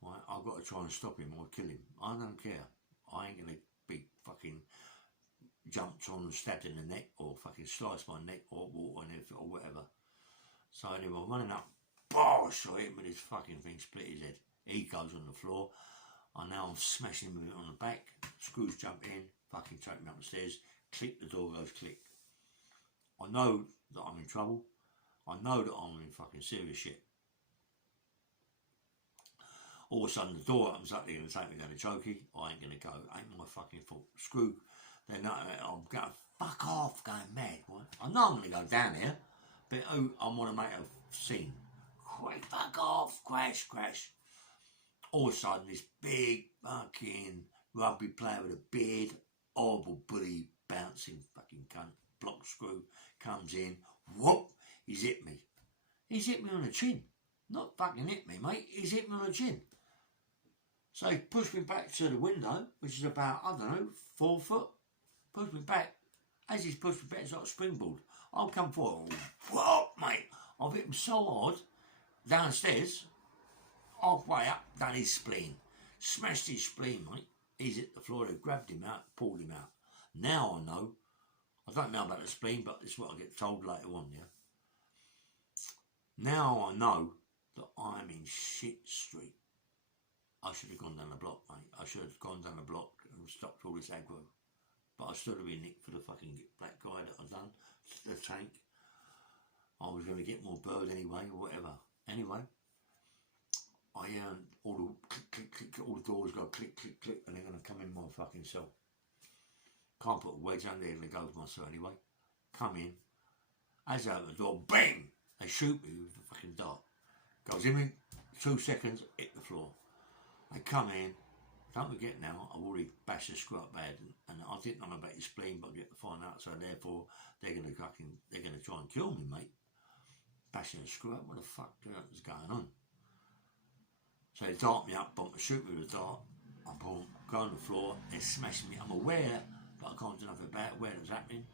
Right? I've got to try and stop him or kill him. I don't care. I ain't going to be fucking jumped on and stabbed in the neck or fucking sliced my neck or water and everything or whatever. So anyway, I'm running up. Bosh! I hit him with this fucking thing, split his head. He goes on the floor. And now I'm smashing him on the back. Screws jump in, fucking take me up the stairs. Click, the door goes click. I know that I'm in trouble. I know that I'm in fucking serious shit. All of a sudden the door opens up, they're going to take me down to Chokey. I ain't going to go. Ain't my fucking fault. Screw. I'm going, fuck off, going mad. What? I know I'm going to go down here, but I want to make a scene. Quick, fuck off, crash, crash. All of a sudden this big fucking rugby player with a beard, horrible bully, bouncing fucking cunt, block screw, comes in, whoop, he's hit me. He's hit me on the chin. Not fucking hit me, mate, he's hit me on the chin. So he pushed me back to the window, which is about, I don't know, 4 foot. Pushed me back. As he's pushed me back, it's like a springboard. I'll come forward. Whoa, mate. I've hit him so hard, downstairs, halfway up, done his spleen. Smashed his spleen, mate. He's hit the floor, they grabbed him out, pulled him out. Now I know. I don't know about the spleen, but it's what I get told later on, yeah? Now I know that I'm in shit street. I should have gone down the block, mate. I should have gone down the block and stopped all this aggro. But I still have been nicked for the fucking black guy that I've done, the tank. I was going to get more bird anyway, or whatever. Anyway, I all the click, click, click, all the doors go click, click, click, and they're going to come in my fucking cell. Can't put a wedge under there, they go to my cell anyway. Come in. As I open the door, bang! They shoot me with the fucking dart. Goes in 2 seconds, hit the floor. They come in. Don't forget now, I've already bashed the screw up bad, and I didn't know about his spleen, but I get to find out, so therefore they're gonna try and kill me, mate. Bashing the screw up, what the fuck is going on? So they dart me up, bump, shoot me with a dart, I go on the floor, they're smashing me. I'm aware, but I can't do nothing about it, where it's happening.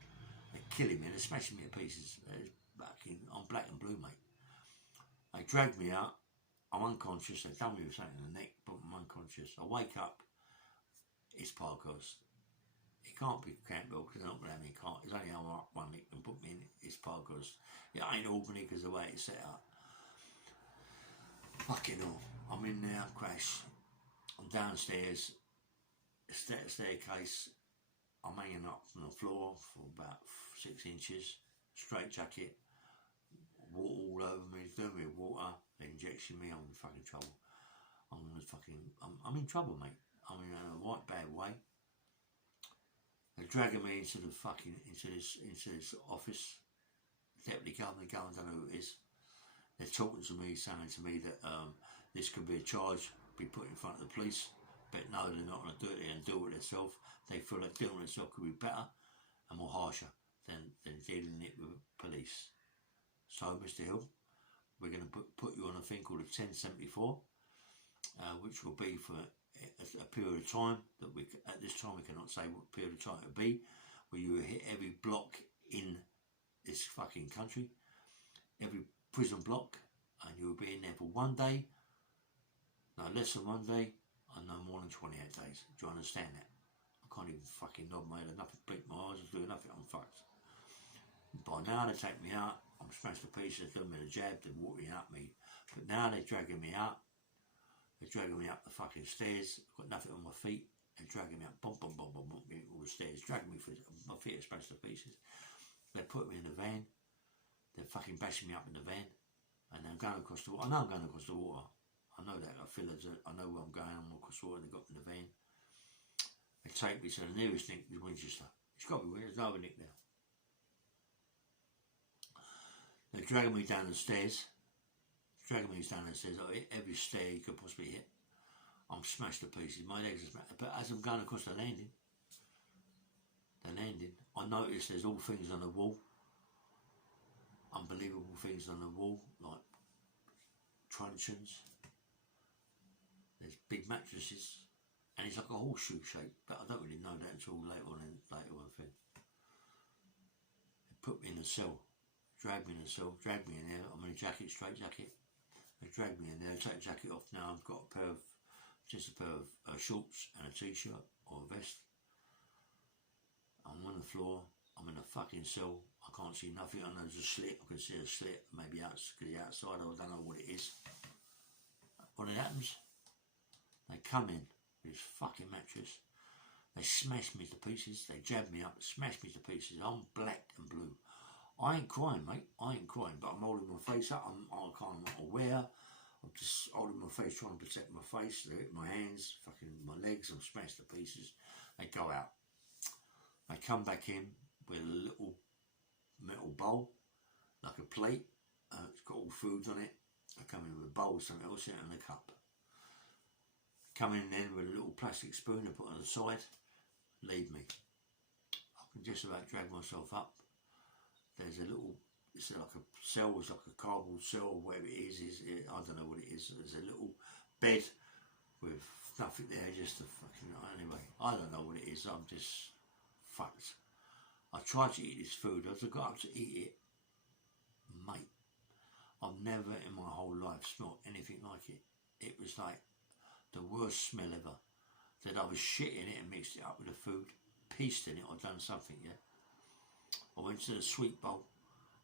They're killing me, they're smashing me to pieces. I'm black and blue, mate. They dragged me out. I'm unconscious. They done me with something in the neck, but I'm unconscious. I wake up. It's Parkhurst. It can't be Campbell because they're not going to have me. Can't. It's only one nick and put me in. It's Parkhurst. It ain't Albany because the way it's set up. Fucking hell. I'm in there. Crash. I'm downstairs. Staircase. I'm hanging up from the floor for about 6 inches. Straight jacket. Water all over me. Doing me with water. Injection me, I'm in fucking trouble. I'm in trouble, mate. I'm in a right bad way. They're dragging me into this office. Deputy Governor, I don't know who it is. They're talking to me, saying to me that this could be a charge, be put in front of the police. But no, they're not going to do it. They're going to deal with it themselves. They feel like dealing with itself could be better and more harsher than dealing it with police. So, Mr. Hill, we're going to put you on a thing called a 1074, which will be for a period of time that at this time we cannot say what period of time it will be, where you will hit every block in this fucking country, every prison block, and you will be in there for 1 day, no less than 1 day, and no more than 28 days. Do you understand that? I can't even fucking nod my head, nothing, blink my eyes, I'm doing nothing, I'm fucked. By now they take me out, I'm smashed to pieces, doing me the jab, they're walking at me. But now they're dragging me out. They're dragging me up the fucking stairs. I've got nothing on my feet. They're dragging me up, bump, bump, bump, bump, bump, all the stairs, dragging me through, my feet are smashed to pieces. They put me in the van. They're fucking bashing me up in the van. And I'm going across the water. I know I'm going across the water. I know that. I know where I'm going. I'm across the water. They got me in the van. They take me to the nearest nick is Winchester. It's got to be Winchester. There's no nick there. They're dragging me down the stairs. Dragging me down the stairs. I hit every stair you could possibly hit. I'm smashed to pieces. My legs are smashed. But as I'm going across the landing, I notice there's all things on the wall. unbelievable things on the wall, like truncheons. There's big mattresses, and it's like a horseshoe shape, but I don't really know that until later on thing. They put me in a cell, dragged me in a cell, dragged me in there. I'm in a jacket, straight jacket. They dragged me in there, take the jacket off. Now I've got just a pair of shorts and a t-shirt or a vest. I'm on the floor. I'm in a fucking cell. I can't see nothing. I know there's a slit. I can see a slit. Maybe outside. I don't know what it is. What happens? They come in with this fucking mattress. They smash me to pieces. They jab me up, smash me to pieces. I'm black and blue. I ain't crying, mate. I ain't crying, but I'm holding my face up. I'm kind of not aware. I'm just holding my face, trying to protect my face. My hands, fucking my legs. I'm smashed to pieces. They go out. They come back in with a little metal bowl, like a plate. It's got all foods on it. They come in with a bowl, something else in it, and a cup. Come in then with a little plastic spoon I put on the side. Leave me. I can just about drag myself up. There's a little, it's like a cell, it's like a cardboard cell, or whatever it is. I don't know what it is. There's a little bed with nothing there, just a fucking, anyway, I don't know what it is. I'm just fucked. I tried to eat this food. As I got up to eat it, mate, I've never in my whole life smelled anything like it. It was like the worst smell ever. That I was shitting it and mixed it up with the food, pieced in it or done something, yeah. I went to the sweet bowl.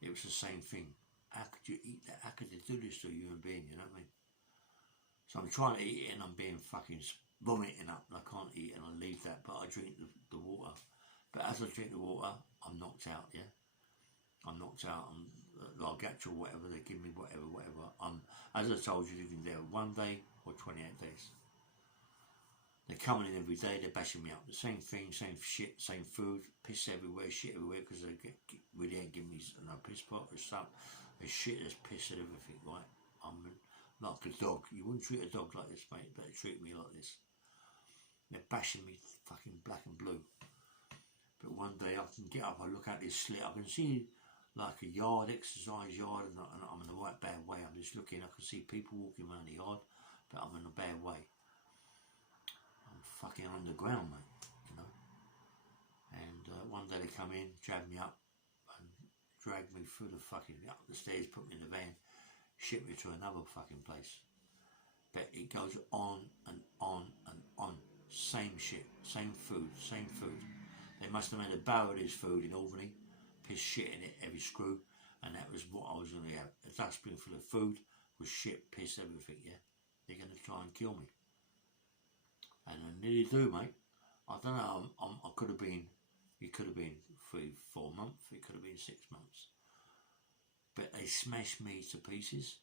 It was the same thing. How could you eat that? How could you do this to a human being, you know what I mean? So I'm trying to eat it and I'm being fucking vomiting up. I can't eat and I leave that, but I drink the water. But as I drink the water, I'm knocked out, yeah. I'm knocked out. I'm Largactil, whatever, they give me whatever. As I told you, you can do 1 day or 28 days. They're coming in every day, they're bashing me up. The same thing, same shit, same food, piss everywhere, shit everywhere, because they really ain't giving me no piss pot or stuff. There's shit, there's piss and everything, right? I'm like a dog. You wouldn't treat a dog like this, mate, but they treat me like this. They're bashing me fucking black and blue. But one day I can get up, I look out this slit, I can see like a yard, exercise yard, and I'm in the right bad way. I'm just looking, I can see people walking around the yard, but I'm in a bad way. I'm fucking on the ground, mate, you know. And one day they come in, jab me up, and drag me through the fucking, up the stairs, put me in the van, ship me to another fucking place. But it goes on and on and on. Same shit, same food, same food. They must have made a barrel of this food in Albany, piss shit in it, every screw, and that was what I was going to have. A dustbin full of food with shit, piss, everything, yeah? They're going to try and kill me. And I nearly do, mate. I don't know, I could have been, it could have been 3-4 months, it could have been 6 months. But they smashed me to pieces.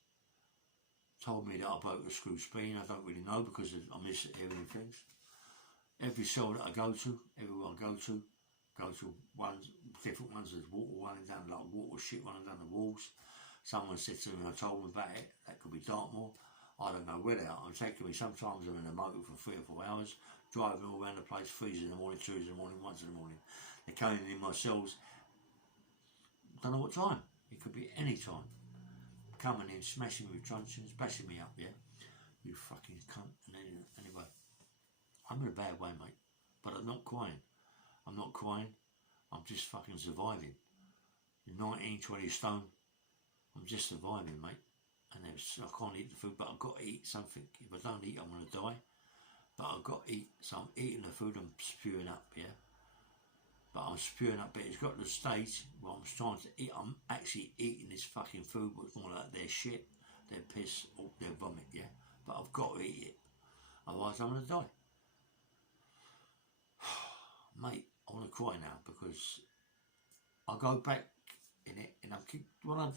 Told me that I broke a screw spine. I don't really know because I'm just hearing things. Every cell that I go to, everywhere I go to ones, different ones. There's water running down, like water shit running down the walls. Someone said to me, I told them about it, that could be Dartmoor. I don't know where they are. I'm taking me, sometimes I'm in a motor for 3 or 4 hours, driving all around the place, 3 in the morning, 2 in the morning, 1 in the morning. They're coming in my cells, don't know what time. It could be any time. Coming in, smashing me with truncheons, bashing me up, yeah? You fucking cunt. And anyway, I'm in a bad way, mate. But I'm not crying. I'm not crying. I'm just fucking surviving. 19, 20 stone. I'm just surviving, mate. And I can't eat the food, but I've got to eat something. If I don't eat, I'm going to die. But I've got to eat. So I'm eating the food, I'm spewing up, yeah? But I'm spewing up, but it's got to the stage where I'm trying to eat. I'm actually eating this fucking food, but it's more like their shit, their piss, or their vomit, yeah? But I've got to eat it. Otherwise, I'm going to die. Mate, I want to cry now because I go back in it and I keep,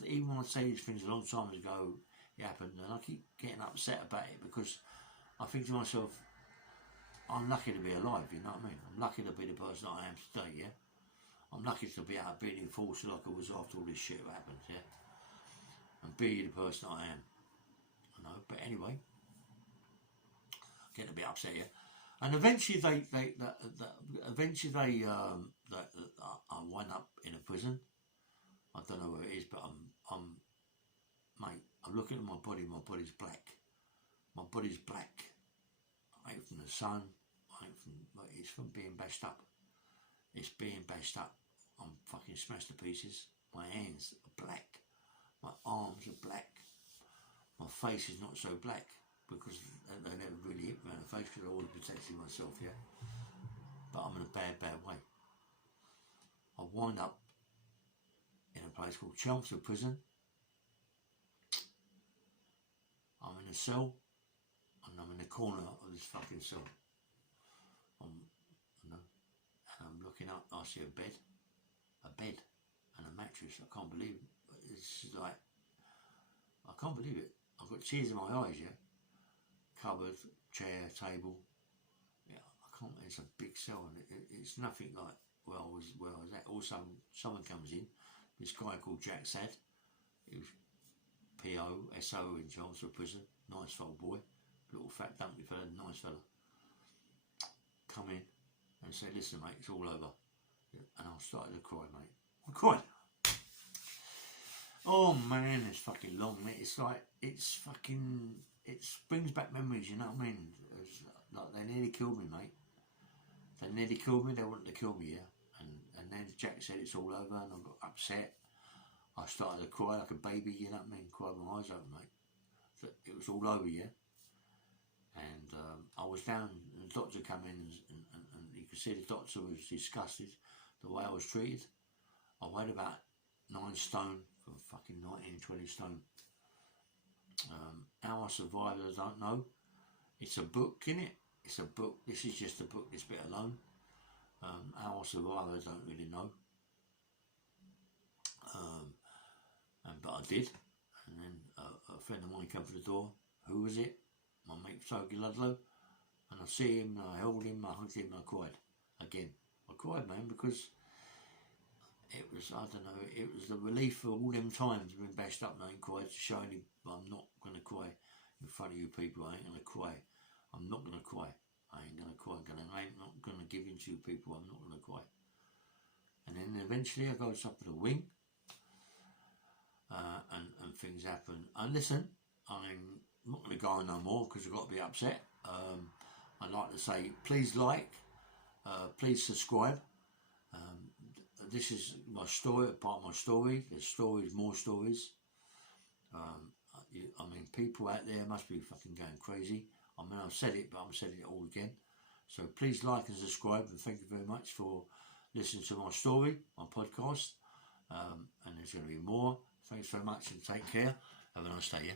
even when I say these things a long time ago, it happened, and I keep getting upset about it because I think to myself, I'm lucky to be alive, you know what I mean? I'm lucky to be the person I am today, yeah? I'm lucky to be out being in force like I was after all this shit that happened, yeah? And be the person I am, you know? But anyway, getting a bit upset here. And eventually I wind up in a prison. I don't know where it is, but mate, I'm looking at my body. My body's black. My body's black. Ain't from the sun. It's from being bashed up. It's being bashed up. I'm fucking smashed to pieces. My hands are black. My arms are black. My face is not so black because they never really hit me in the face because I always protected myself, yeah. But I'm in a bad, bad way. I wind up in a place called Chelmsford Prison. I'm in a cell and I'm in the corner of this fucking cell. And I'm looking up, I see a bed and a mattress. I can't believe it. It's like, I can't believe it. I've got tears in my eyes, yeah. Cupboard, chair, table. Yeah, I can't. It's a big cell, and it's nothing like where I was at. Also, someone comes in. This guy called Jack Sad. He was PO, SO in Chelmsford Prison. Nice old boy, little fat dumpy fella, nice fella. Come in and say, listen, mate, it's all over. And I started to cry, mate. I'm crying. Oh man, it's fucking long, mate. It's like, it's fucking, it brings back memories, you know what I mean? It's like they nearly killed me, mate. They nearly killed me, they wanted to kill me, yeah. And then Jack said it's all over and I got upset. I started to cry like a baby, you know what I mean? Cried my eyes open, mate. So it was all over, yeah. And I was down, and the doctor came in and you could see the doctor was disgusted the way I was treated. I weighed about 9 stone for fucking 19, 20 stone. How I survived, I don't know. It's a book, innit? It's a book. This is just a book, this bit alone. How I survived, I don't really know. But I did. And then a friend of mine came to the door. Who was it? My mate Toby Ludlow. And I see him, I held him, I hugged him, and I cried. Again. I cried, man, because it was, I don't know, it was the relief for all them times I've been bashed up and I ain't cried, showing him I'm not going to cry in front of you people. I ain't going to cry. I'm not going to cry. I ain't going to cry. I ain't not going to give in to you people. I'm not going to cry. And then eventually I goes up to the wing and things happen. And listen, I'm not going to go on no more because I've got to be upset. I'd like to say, please like, please subscribe. This is my story, part of my story. There's stories, more stories. I mean, people out there must be fucking going crazy. I mean, I've said it, but I'm saying it all again. So please like and subscribe, and thank you very much for listening to my story, my podcast. And there's going to be more. Thanks very much and take care. Have a nice day, yeah?